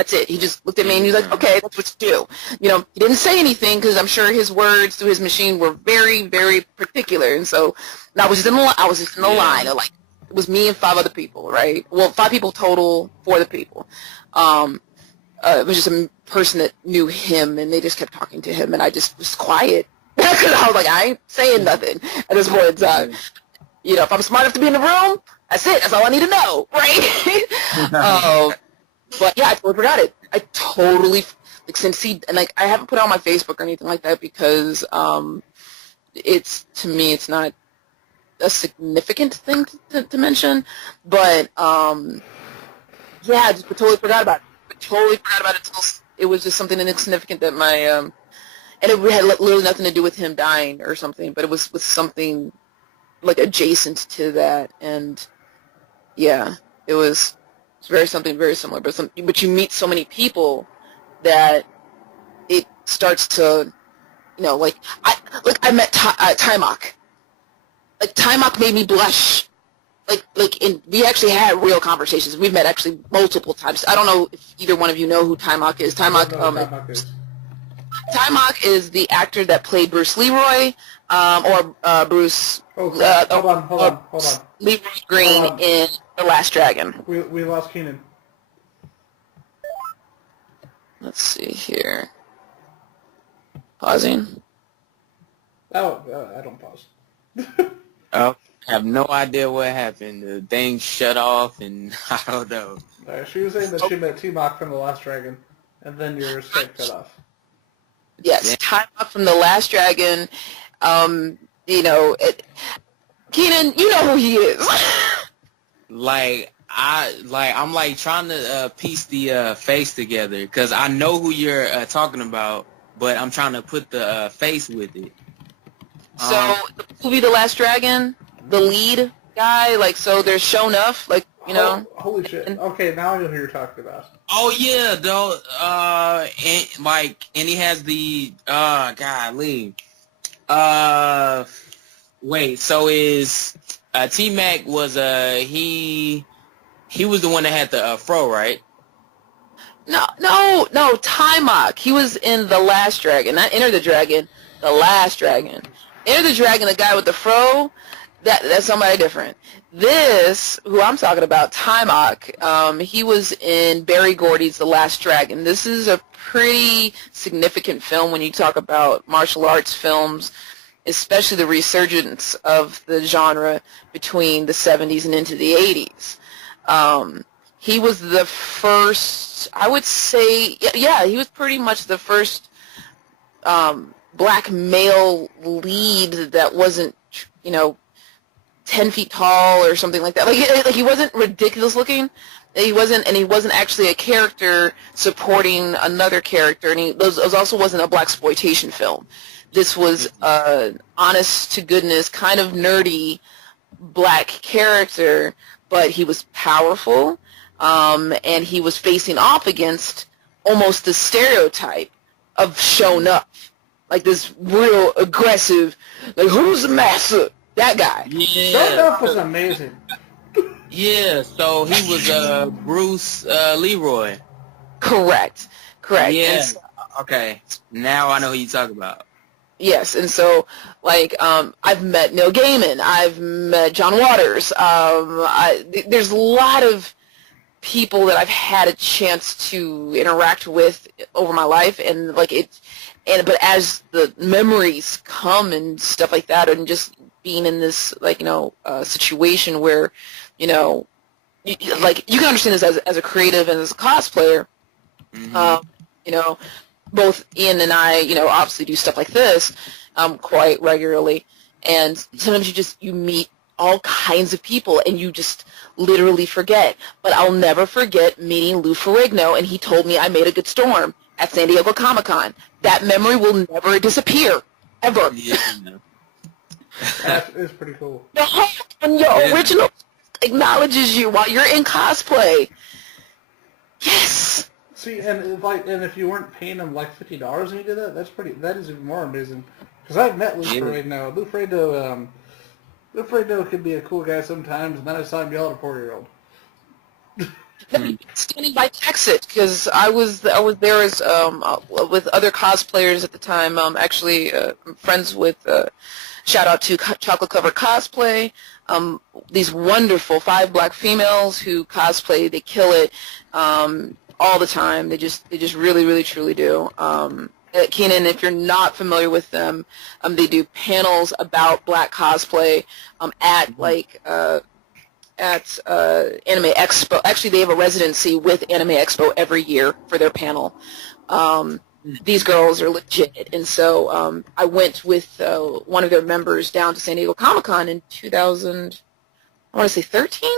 That's it. He just looked at me and he was like, okay, that's what you do. You know, he didn't say anything because I'm sure his words through his machine were very, very particular. And so I was just in the line of like, it was me and 5 other people, right? Well, 5 people total, 4 other people. It was just a person that knew him, and they just kept talking to him, and I just was quiet because I was like, I ain't saying nothing at this point in time. You know, if I'm smart enough to be in the room, that's it. That's all I need to know, right? But yeah, I totally forgot it. I totally I haven't put it on my Facebook or anything like that because it's to me it's not a significant thing to mention, but yeah, I just totally forgot about it. Totally forgot about it until it was just something insignificant that my and it had literally nothing to do with him dying or something, but it was with something like adjacent to that, and yeah, it was something very similar. But you meet so many people that it starts to, you know, like I met Timok. Like Timok made me blush. We actually had real conversations. We've met actually multiple times. I don't know if either one of you know who Timok is. Timok is the actor that played Bruce Leroy, Bruce. Hold on. Leroy Green in The Last Dragon. We lost Keenan. Let's see here. Pausing. Oh, I don't pause. Oh, I have no idea what happened. The thing shut off, and I don't know. She was saying that she met Timok from The Last Dragon, and then your Skype cut off. Yes, Timok from The Last Dragon. You know, Keenan, you know who he is. I'm trying to piece the face together because I know who you're talking about, but I'm trying to put the face with it. So the movie The Last Dragon, the lead guy, so there's Shonuff, you know. Holy shit! Okay, now I know who you're talking about. Oh yeah, though. And he has the golly. Wait. So is T-Mac was he was the one that had the fro, right? No, Timok. He was in The Last Dragon, not Enter the Dragon. The Last Dragon. Enter the Dragon, the guy with the fro, that's somebody different. This, who I'm talking about, Timok, he was in Barry Gordy's The Last Dragon. This is a pretty significant film when you talk about martial arts films, especially the resurgence of the genre between the 70s and into the 80s. He was the first, I would say, he was pretty much the first black male lead that wasn't, 10 feet tall or something like that. Like he wasn't ridiculous looking. He wasn't actually a character supporting another character, and it also wasn't a blaxploitation film. This was honest to goodness, kind of nerdy black character, but he was powerful, and he was facing off against almost the stereotype of Shonuff, like this real aggressive, who's the master? That guy. Yeah. Shonuff was amazing. Yeah, so he was Bruce Leroy. Correct. Yeah. Okay. Now I know who you talk about. Yes, and so I've met Neil Gaiman, I've met John Waters. There's a lot of people that I've had a chance to interact with over my life, and but as the memories come and stuff like that, and just being in this situation where you can understand this as a creative and as a cosplayer. Mm-hmm. Both Ian and I, obviously do stuff like this quite regularly, and sometimes you meet all kinds of people and you just literally forget. But I'll never forget meeting Lou Ferrigno, and he told me I made a good storm at San Diego Comic-Con. That memory will never disappear, ever. Yeah. That is pretty cool. And your original acknowledges you while you're in cosplay. Yes. See, and if you weren't paying him $50 and you did that, that is even more amazing. Because I've met Lou Ferrigno. Lou Ferrigno could be a cool guy sometimes, and then I saw him yell at a 4-year-old. Standing by to exit because I was there as with other cosplayers at the time. Actually, I'm friends with shout out to Chocolate Cover Cosplay. These wonderful 5 black females who cosplay. They kill it all the time. They just really, really, truly do. Keenan, if you're not familiar with them, they do panels about black cosplay at Anime Expo. Actually, they have a residency with Anime Expo every year for their panel. These girls are legit, and so I went with one of their members down to San Diego Comic-Con in 2000. I want to say 13,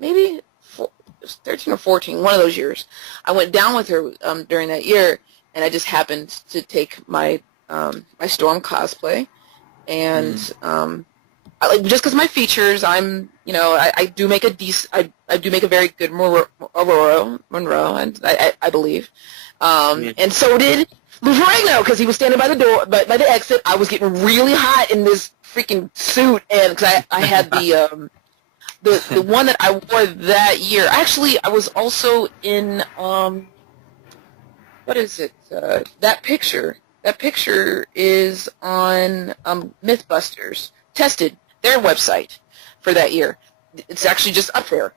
maybe 13 or 14, one of those years. I went down with her during that year, and I just happened to take my my Storm cosplay, and just because my features, I do make I do make a very good Monroe, and I believe, and so did Lufragno because he was standing by the door, by the exit. I was getting really hot in this freaking suit, and because I had the one that I wore that year. Actually, I was also in what is it? That picture is on Mythbusters Tested, their website for that year. It's actually just up there,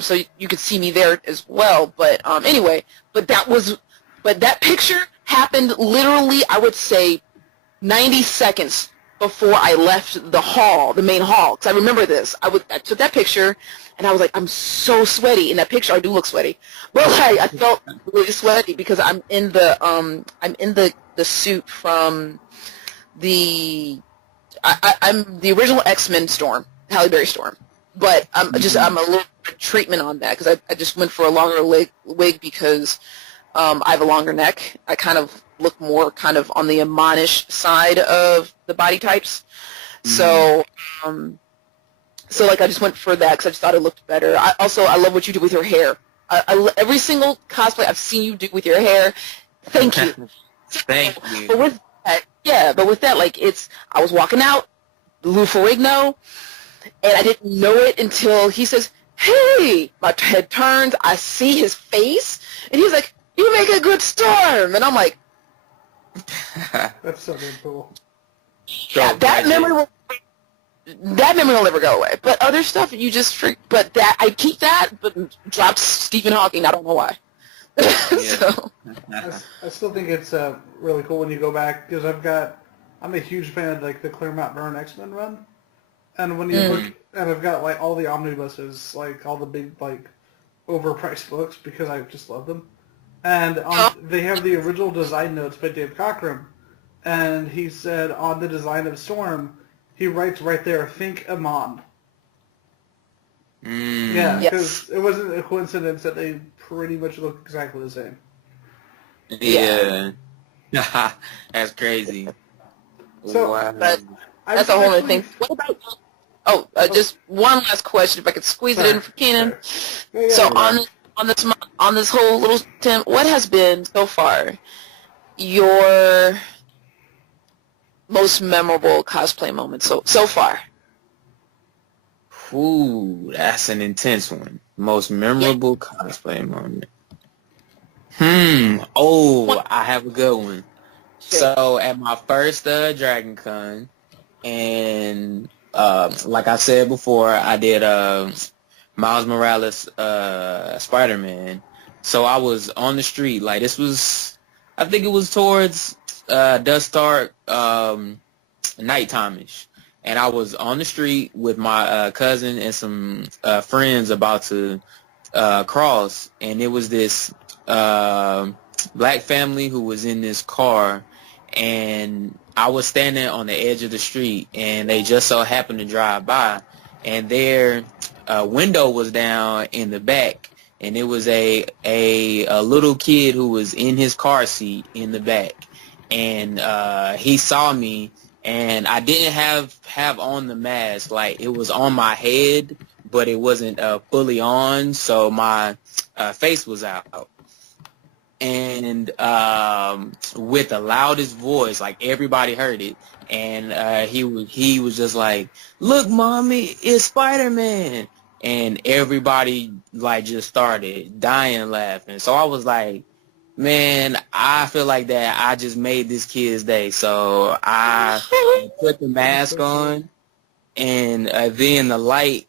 so you could see me there as well. But anyway, but that picture happened literally, I would say, 90 seconds before I left the hall, the main hall. Because I remember this. I took that picture, and I was like, I'm so sweaty. In that picture, I do look sweaty. Well, I felt really sweaty because I'm in the suit from the I'm the original X-Men Storm, Halle Berry Storm. But I'm a little treatment on that because I just went for a longer wig because I have a longer neck. I kind of look more kind of on the Amanish side of the body types. So I just went for that because I just thought it looked better. I love what you do with your hair. Every single cosplay I've seen you do with your hair, thank you. Thank you. But with that, like, I was walking out, Lou Ferrigno, and I didn't know it until he says, hey, my head turns, I see his face, and he's like, you make a good Storm, and I'm like, That's so damn cool. yeah, that memory will never go away. But other stuff, you just but that, I keep that, but drops Stephen Hawking, I don't know why. So. I still think it's really cool when you go back because I'm a huge fan of like the Claremont Byrne X-Men run, and when you look, and I've got like all the omnibuses, like all the big like overpriced books because I just love them, and they have the original design notes by Dave Cockrum, and he said on the design of Storm, he writes right there, think Amon. Yeah, because it wasn't a coincidence that they pretty much look exactly the same. Yeah. That's crazy. So, wow. But that's a whole other thing. What about just one last question, if I could squeeze it in for Keenan. So on this whole little Tim, what has been so far your most memorable cosplay moment so far? Ooh, that's an intense one. Most memorable cosplay moment. Oh, I have a good one. Sure. So at my first Dragon Con, and like I said before, I did Miles Morales Spider-Man. So I was on the street, like this was, I think it was towards dusk dark, nighttime-ish. And I was on the street with my cousin and some friends about to cross, and it was this black family who was in this car, and I was standing on the edge of the street, and they just so happened to drive by, and their window was down in the back, and it was a little kid who was in his car seat in the back, and he saw me. And I didn't have on the mask, like it was on my head, but it wasn't fully on, so my face was out. And with the loudest voice, like everybody heard it, and he was just like, "Look, mommy, it's Spider-Man!" and everybody like just started dying laughing. So I was like, man, I feel like that I just made this kid's day. So I put the mask on, and then the light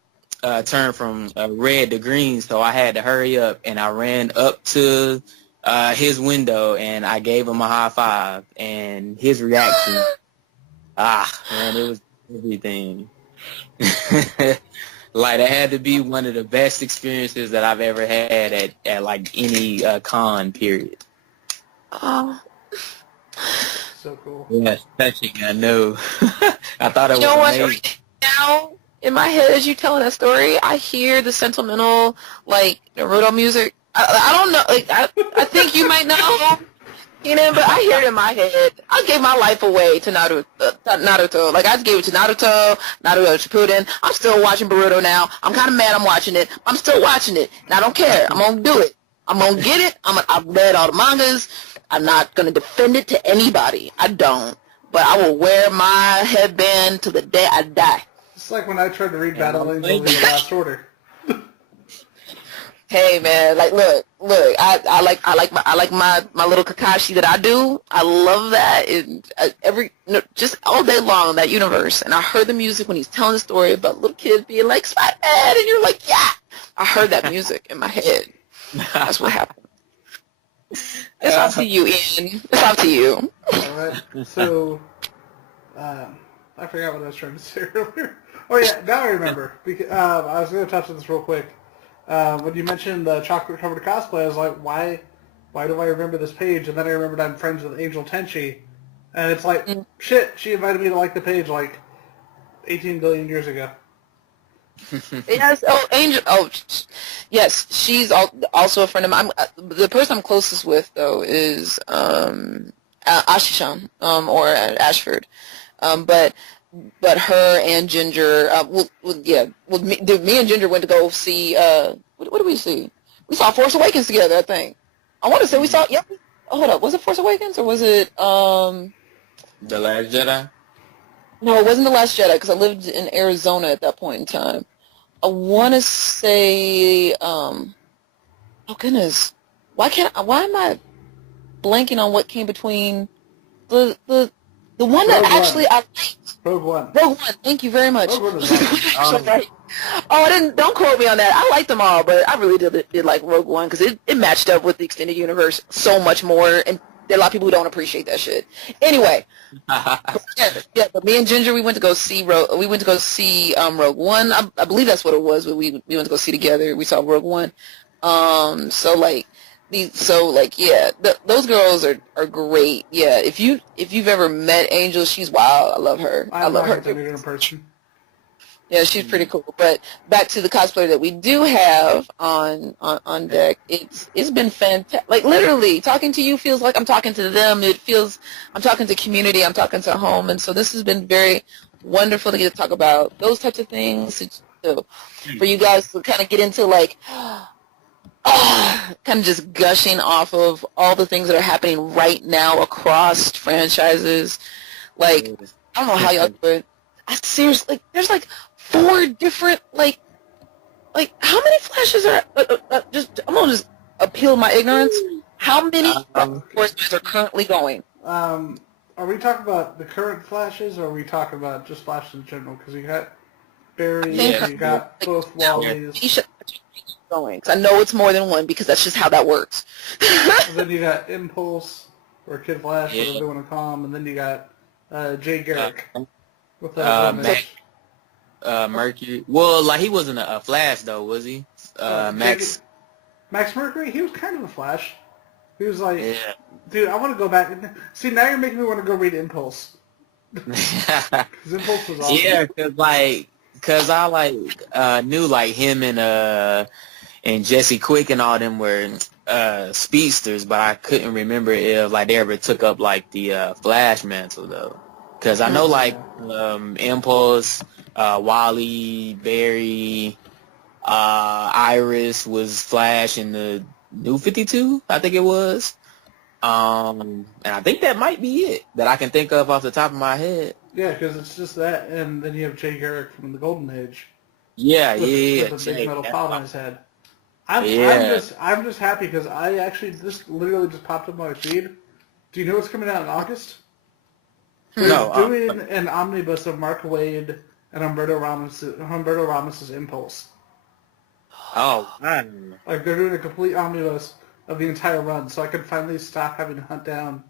turned from red to green, so I had to hurry up, and I ran up to his window, and I gave him a high five, and his reaction, man, it was everything. Like, it had to be one of the best experiences that I've ever had at like any con, period. Oh. So cool. Yes, touching, I know. I thought it You know was what? amazing. Now, in my head, as you telling that story, I hear the sentimental, like, Naruto music. I don't know. Like, I think you might know, but I hear it in my head. I gave my life away to Naruto. Like, I gave it to Naruto Shippuden. I'm still watching Boruto now. I'm kind of mad I'm watching it. I'm still watching it, and I don't care. I'm going to do it. I'm going to get it. I've read all the mangas. I'm not going to defend it to anybody. I don't. But I will wear my headband to the day I die. It's like when I tried to read Battle Angel in the Last Order. Hey man, like look, I like my little Kakashi that I do. I love that. Just all day long, that universe. And I heard the music when he's telling the story about little kids being like Spider-Man, and you're like, yeah. I heard that music in my head. That's what happened. It's up to you, Ian. It's up to you. All right. So, I forgot what I was trying to say earlier. Oh yeah, now I remember. Because, I was going to touch on this real quick. When you mentioned the chocolate covered cosplay, I was like, why do I remember this page? And then I remembered I'm friends with Angel Tenchi, and it's like, shit, she invited me to like the page like 18 billion years ago. Yes. Oh, Angel. Oh, yes. She's also a friend of mine. The person I'm closest with though is Ashishan or Ashford, but her and Ginger. Me and Ginger went to go see. What did we see? We saw Force Awakens together. I think. I want to say we saw. Yep. Oh, hold up. Was it Force Awakens or was it The Last Jedi? No, it wasn't The Last Jedi because I lived in Arizona at that point in time. I want to say, oh goodness, why am I blanking on what came between the one that actually I liked? Rogue One. Rogue One. Thank you very much. Rogue One was nice. Right. Oh, don't quote me on that. I liked them all, but I really did like Rogue One because it matched up with the extended universe so much more, and there are a lot of people who don't appreciate that shit. Anyway, but me and Ginger, we went to go see Rogue One. I believe that's what it was. But we went to go see together. We saw Rogue One. Those girls are great. Yeah, if you've ever met Angel, she's wild. I love her. I love her in person. Yeah, she's pretty cool. But back to the cosplayer that we do have on deck, it's been fantastic. Like literally, talking to you feels like I'm talking to them. It feels I'm talking to community. I'm talking to home, and so this has been very wonderful to get to talk about those types of things. For you guys to kind of get into like, kind of just gushing off of all the things that are happening right now across franchises. Like I don't know how y'all do it. I seriously, there's like 4 different, like how many flashes are, I'm going to just appeal my ignorance. How many flashes are currently going? Are we talking about the current flashes, or are we talking about just flashes in general? Because you got Barry, you got both Wallies. Going, because I know it's more than one, because that's just how that works. And then you got Impulse, or Kid Flash, whatever they want to call him, and then you got Jay Garrick. Mercury. Well, like he wasn't a Flash though, was he? Max Mercury. He was kind of a Flash. He was like, dude, I want to go back. See, now you're making me want to go read Impulse. Because Impulse was awesome. Yeah, because I knew like him and Jesse Quick and all them were speedsters, but I couldn't remember if like they ever took up like the Flash mantle though. Because I know, like, Impulse, Wally, Barry, Iris was Flash in the New 52, I think it was. And I think that might be it that I can think of off the top of my head. Yeah, because it's just that, and then you have Jay Garrick from the Golden Age. Yeah, with a big Jake, metal that's pot my- on his head. I'm yeah. just happy because I actually this literally just popped up on my feed. Do you know what's coming out in August? They're No, doing an omnibus of Mark Waid and Humberto Ramos's Impulse. oh man. Like they're doing a complete omnibus of the entire run, so I can finally stop having to hunt down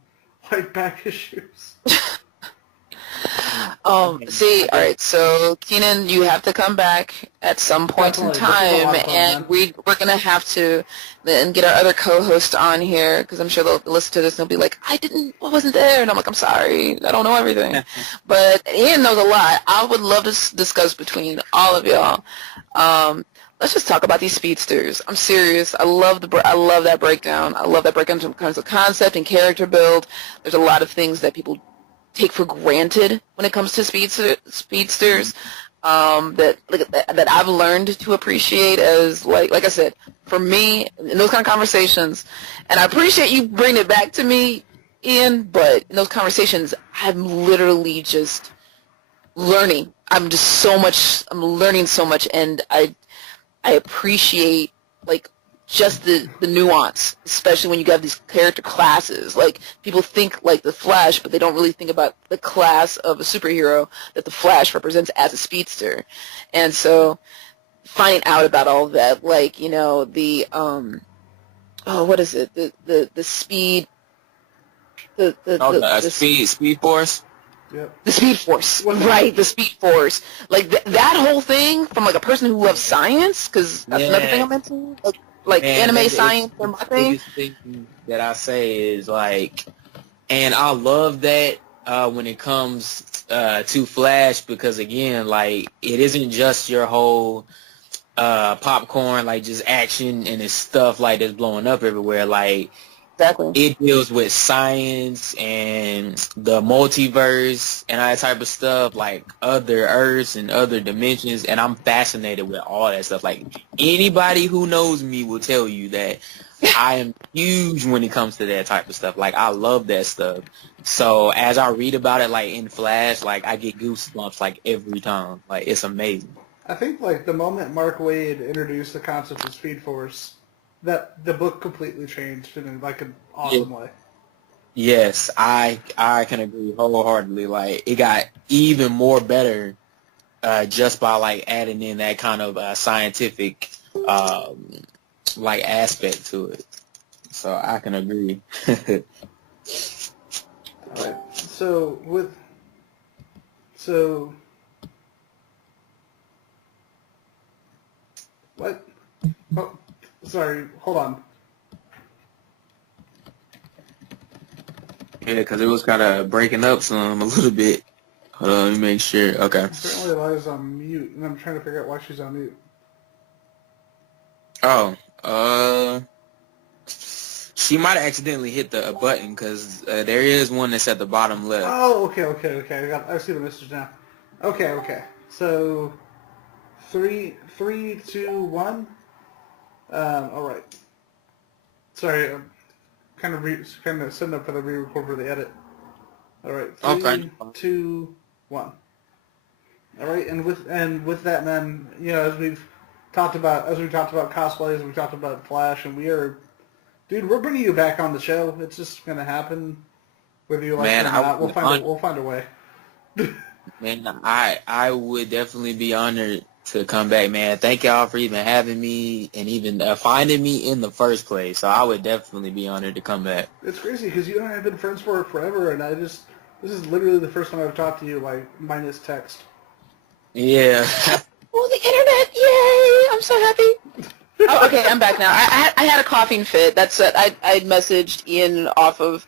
white back issues. See, all right. So Keenan, you have to come back at some point in Definitely. This is a time, lot of fun, and man. we're gonna have to then get our other co-host on here because I'm sure they'll listen to this and they'll be like, I wasn't there, and I'm like, I'm sorry, I don't know everything, but Ian knows a lot. I would love to discuss between all of y'all. Let's just talk about these speedsters. I'm serious. I love that breakdown. I love that breakdown in terms of concept and character build. There's a lot of things that people take for granted when it comes to speedsters that I've learned to appreciate as like I said, for me in those kind of conversations, and I appreciate you bringing it back to me, Ian, but in those conversations I'm literally just learning. I'm learning so much, and I appreciate like just the nuance, especially when you have these character classes. Like, people think like the Flash, but they don't really think about the class of a superhero that the Flash represents as a speedster. And so finding out about all of that, like, you know, the what is it? The speed Speed Force. Yep. the Speed Force, right? The Speed Force, like that whole thing from like a person who loves science, because that's another thing I'm into. Like Man, anime it's science are my thing. biggest thing that I say is like, and I love that when it comes to Flash, because again, like, it isn't just your whole popcorn, like just action and it's stuff like that's blowing up everywhere. Like, Exactly. it deals with science and the multiverse and all that type of stuff, like other Earths and other dimensions, and I'm fascinated with all that stuff. Like, anybody who knows me will tell you that I am huge when it comes to that type of stuff. Like, I love that stuff. So as I read about it, like in Flash, like I get goosebumps like every time. Like, it's amazing. I think like the moment Mark Waid introduced the concept of Speed Force, that the book completely changed in like an awesome way. Yes, I can agree wholeheartedly. Like, it got even more better just by like adding in that kind of scientific like aspect to it. So I can agree. Alright. So what? Oh, sorry. Hold on. Yeah, because it was kind of breaking up some a little bit. Hold on, let me make sure. Okay. Apparently Eliza's on mute, and I'm trying to figure out why she's on mute. Oh, she might have accidentally hit the button, because there is one that's at the bottom left. Oh, okay. I see the message now. Okay. So, 3, 2, 1. All right. Sorry, I'm kind of setting up for the re-record for the edit. All right. 3, Okay. 2, 1. All right, and with that, man, you know, as we talked about cosplays, we talked about Flash, and we're bringing you back on the show. It's just gonna happen, whether you like it or not. We'll find a way. Man, I would definitely be honored to come back, man. Thank y'all for even having me and even finding me in the first place. So I would definitely be honored to come back. It's crazy because you and I have been friends for forever, and this is literally the first time I've talked to you, like, minus text. Yeah. Oh, the internet! Yay! I'm so happy. Oh, okay, I'm back now. I had a coughing fit. That's it. I messaged Ian off of.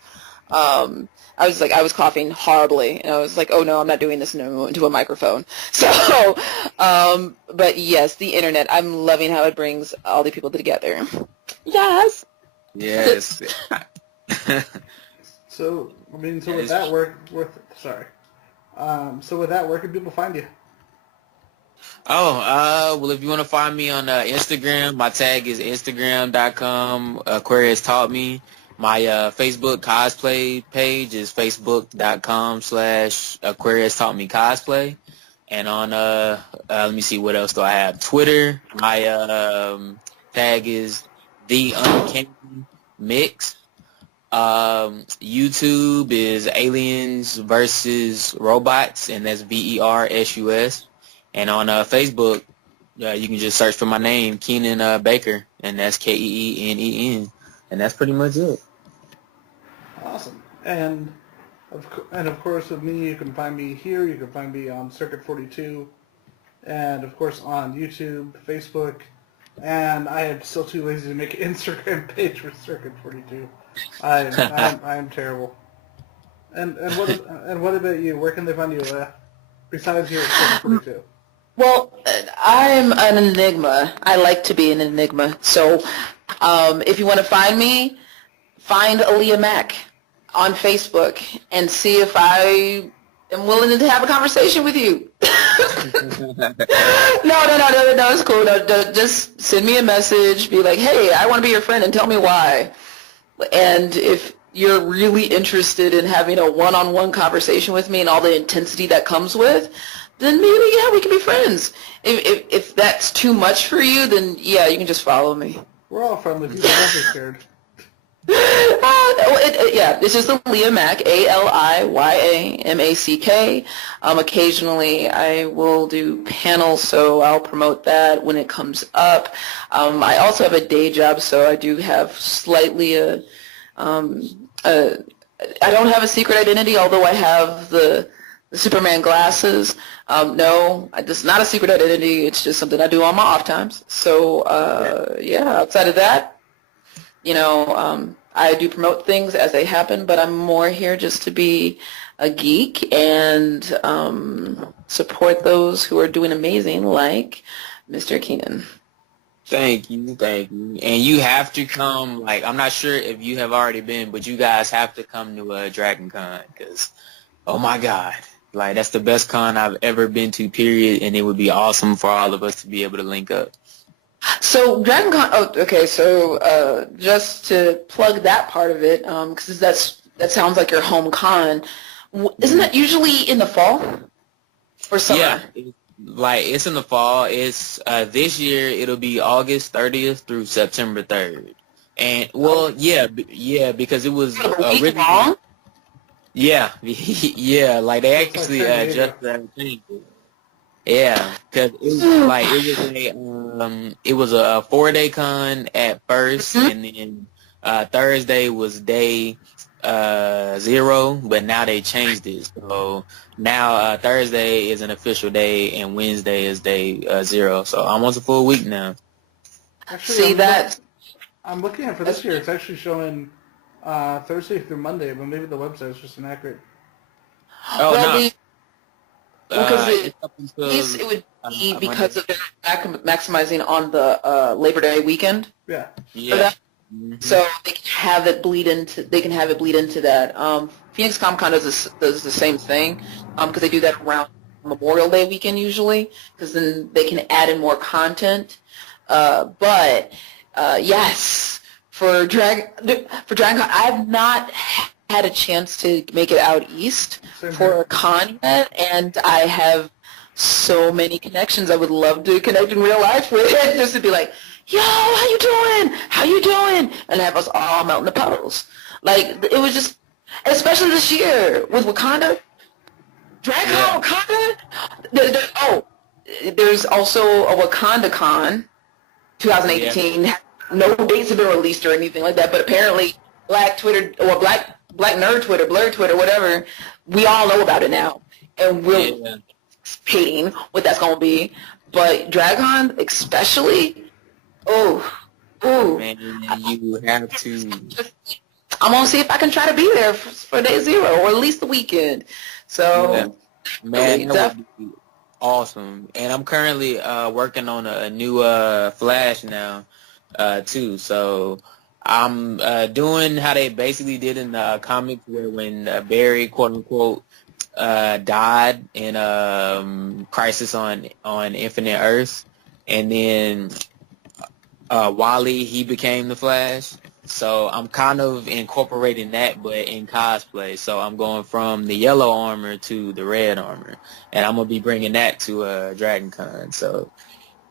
I was coughing horribly, and I was like, oh no, I'm not doing this into a microphone. So, but yes, the internet. I'm loving how it brings all the people together. Yes. Yes. So, I mean, so with that, where can people find you? Well, if you want to find me on Instagram, my tag is instagram.com, Aquarius taught me. My Facebook cosplay page is facebook.com/Aquarius taught me cosplay. And on let me see, what else do I have? Twitter, my tag is the Uncanny Mix. YouTube is Aliens versus Robots, and that's VERSUS. And on Facebook, you can just search for my name, Keenan Baker, and that's KEENEN, and that's pretty much it. Awesome. And of course, with me, you can find me here. You can find me on Circuit 42, and of course on YouTube, Facebook, and I am still too lazy to make an Instagram page for Circuit 42. I am terrible. And what about you? Where can they find you besides here at Circuit 42? Well, I'm an enigma. I like to be an enigma. So if you want to find me, find Aaliyah Mack on Facebook and see if I am willing to have a conversation with you. No, it's cool. No, just send me a message. Be like, hey, I want to be your friend, and tell me why. And if you're really interested in having a one-on-one conversation with me and all the intensity that comes with, then maybe, yeah, we can be friends. If that's too much for you, then, yeah, you can just follow me. We're all friendly people. Don't be scared. It's just Aaliyah Mack, ALIYAMACK. Occasionally I will do panels, so I'll promote that when it comes up. I also have a day job, so I do have slightly I don't have a secret identity, although I have the Superman glasses. No, it's not a secret identity. It's just something I do on my off times. So, outside of that, I do promote things as they happen, but I'm more here just to be a geek and support those who are doing amazing, like Mr. Keenan. Thank you. And you have to come, I'm not sure if you have already been, but you guys have to come to Dragon Con, because, oh my God, that's the best con I've ever been to, period, and it would be awesome for all of us to be able to link up. So Dragon Con, so just to plug that part of it, because that sounds like your home con, isn't that usually in the fall or summer? Yeah, it's in the fall. It's this year it'll be August 30th through September 3rd, and because it was originally. Yeah, they actually just changed it. Yeah, because it was a 4-day con at first, and then Thursday was day 0, but now they changed it. So now Thursday is an official day, and Wednesday is day 0. So almost a full week now. Actually, I'm looking at it for this year. It's actually showing Thursday through Monday, but maybe the website is just inaccurate. Oh, no. Because it would be because of maximizing on the Labor Day weekend. Yeah. So they can have it bleed into that. Phoenix Comic Con does the same thing because they do that around Memorial Day weekend usually, because then they can add in more content. But yes, for Dragon Con, I've not had a chance to make it out east for a con yet, and I have so many connections I would love to connect in real life with, just to be like, yo, how you doing, and have us all melt in the puddles. It was just, especially this year with Wakanda, Dragon Wakanda. There's also a Wakanda Con 2018. Yeah. No dates have been released or anything like that, but apparently Black Twitter or Black Nerd Twitter, Blur Twitter, whatever, we all know about it now, and we're anticipating what that's going to be. But Dragon, especially, man, you have to. I'm gonna see if I can try to be there for day 0 or at least the weekend. So, man, that would be awesome. And I'm currently working on a new Flash now, too. So I'm doing how they basically did in the comics, where when Barry, quote unquote, died in Crisis on Infinite Earth, and then Wally, he became the Flash. So I'm kind of incorporating that, but in cosplay. So I'm going from the yellow armor to the red armor, and I'm gonna be bringing that to Dragon Con. So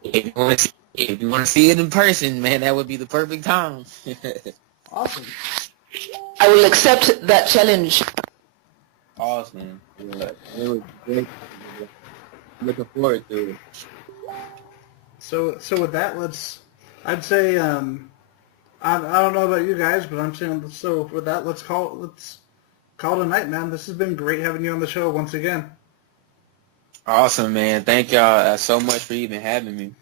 if you want to see it in person, man, that would be the perfect time. Awesome. I will accept that challenge. Awesome. Yeah, it was great. Looking forward to it. So with that, I'd say, I don't know about you guys, but I'm saying, so with that, let's call it a night, man. This has been great having you on the show once again. Awesome, man. Thank y'all so much for even having me.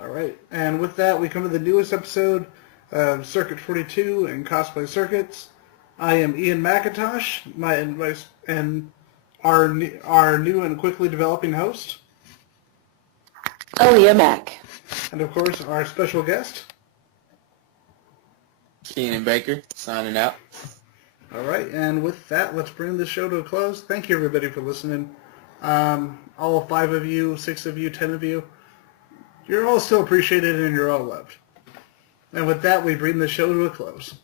All right. And with that, we come to the newest episode of Circuit 42 and Cosplay Circuits. I am Ian McIntosh, and our new and quickly developing host. Aaliyah Mack. And of course, our special guest. Keenan Baker, signing out. All right, and with that, let's bring the show to a close. Thank you, everybody, for listening. All 5 of you, 6 of you, 10 of you, you're all still appreciated and you're all loved. And with that, we bring the show to a close.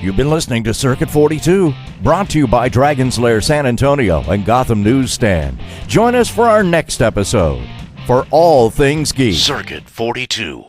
You've been listening to Circuit 42, brought to you by Dragon's Lair San Antonio and Gotham Newsstand. Join us for our next episode. For all things geek. Circuit 42.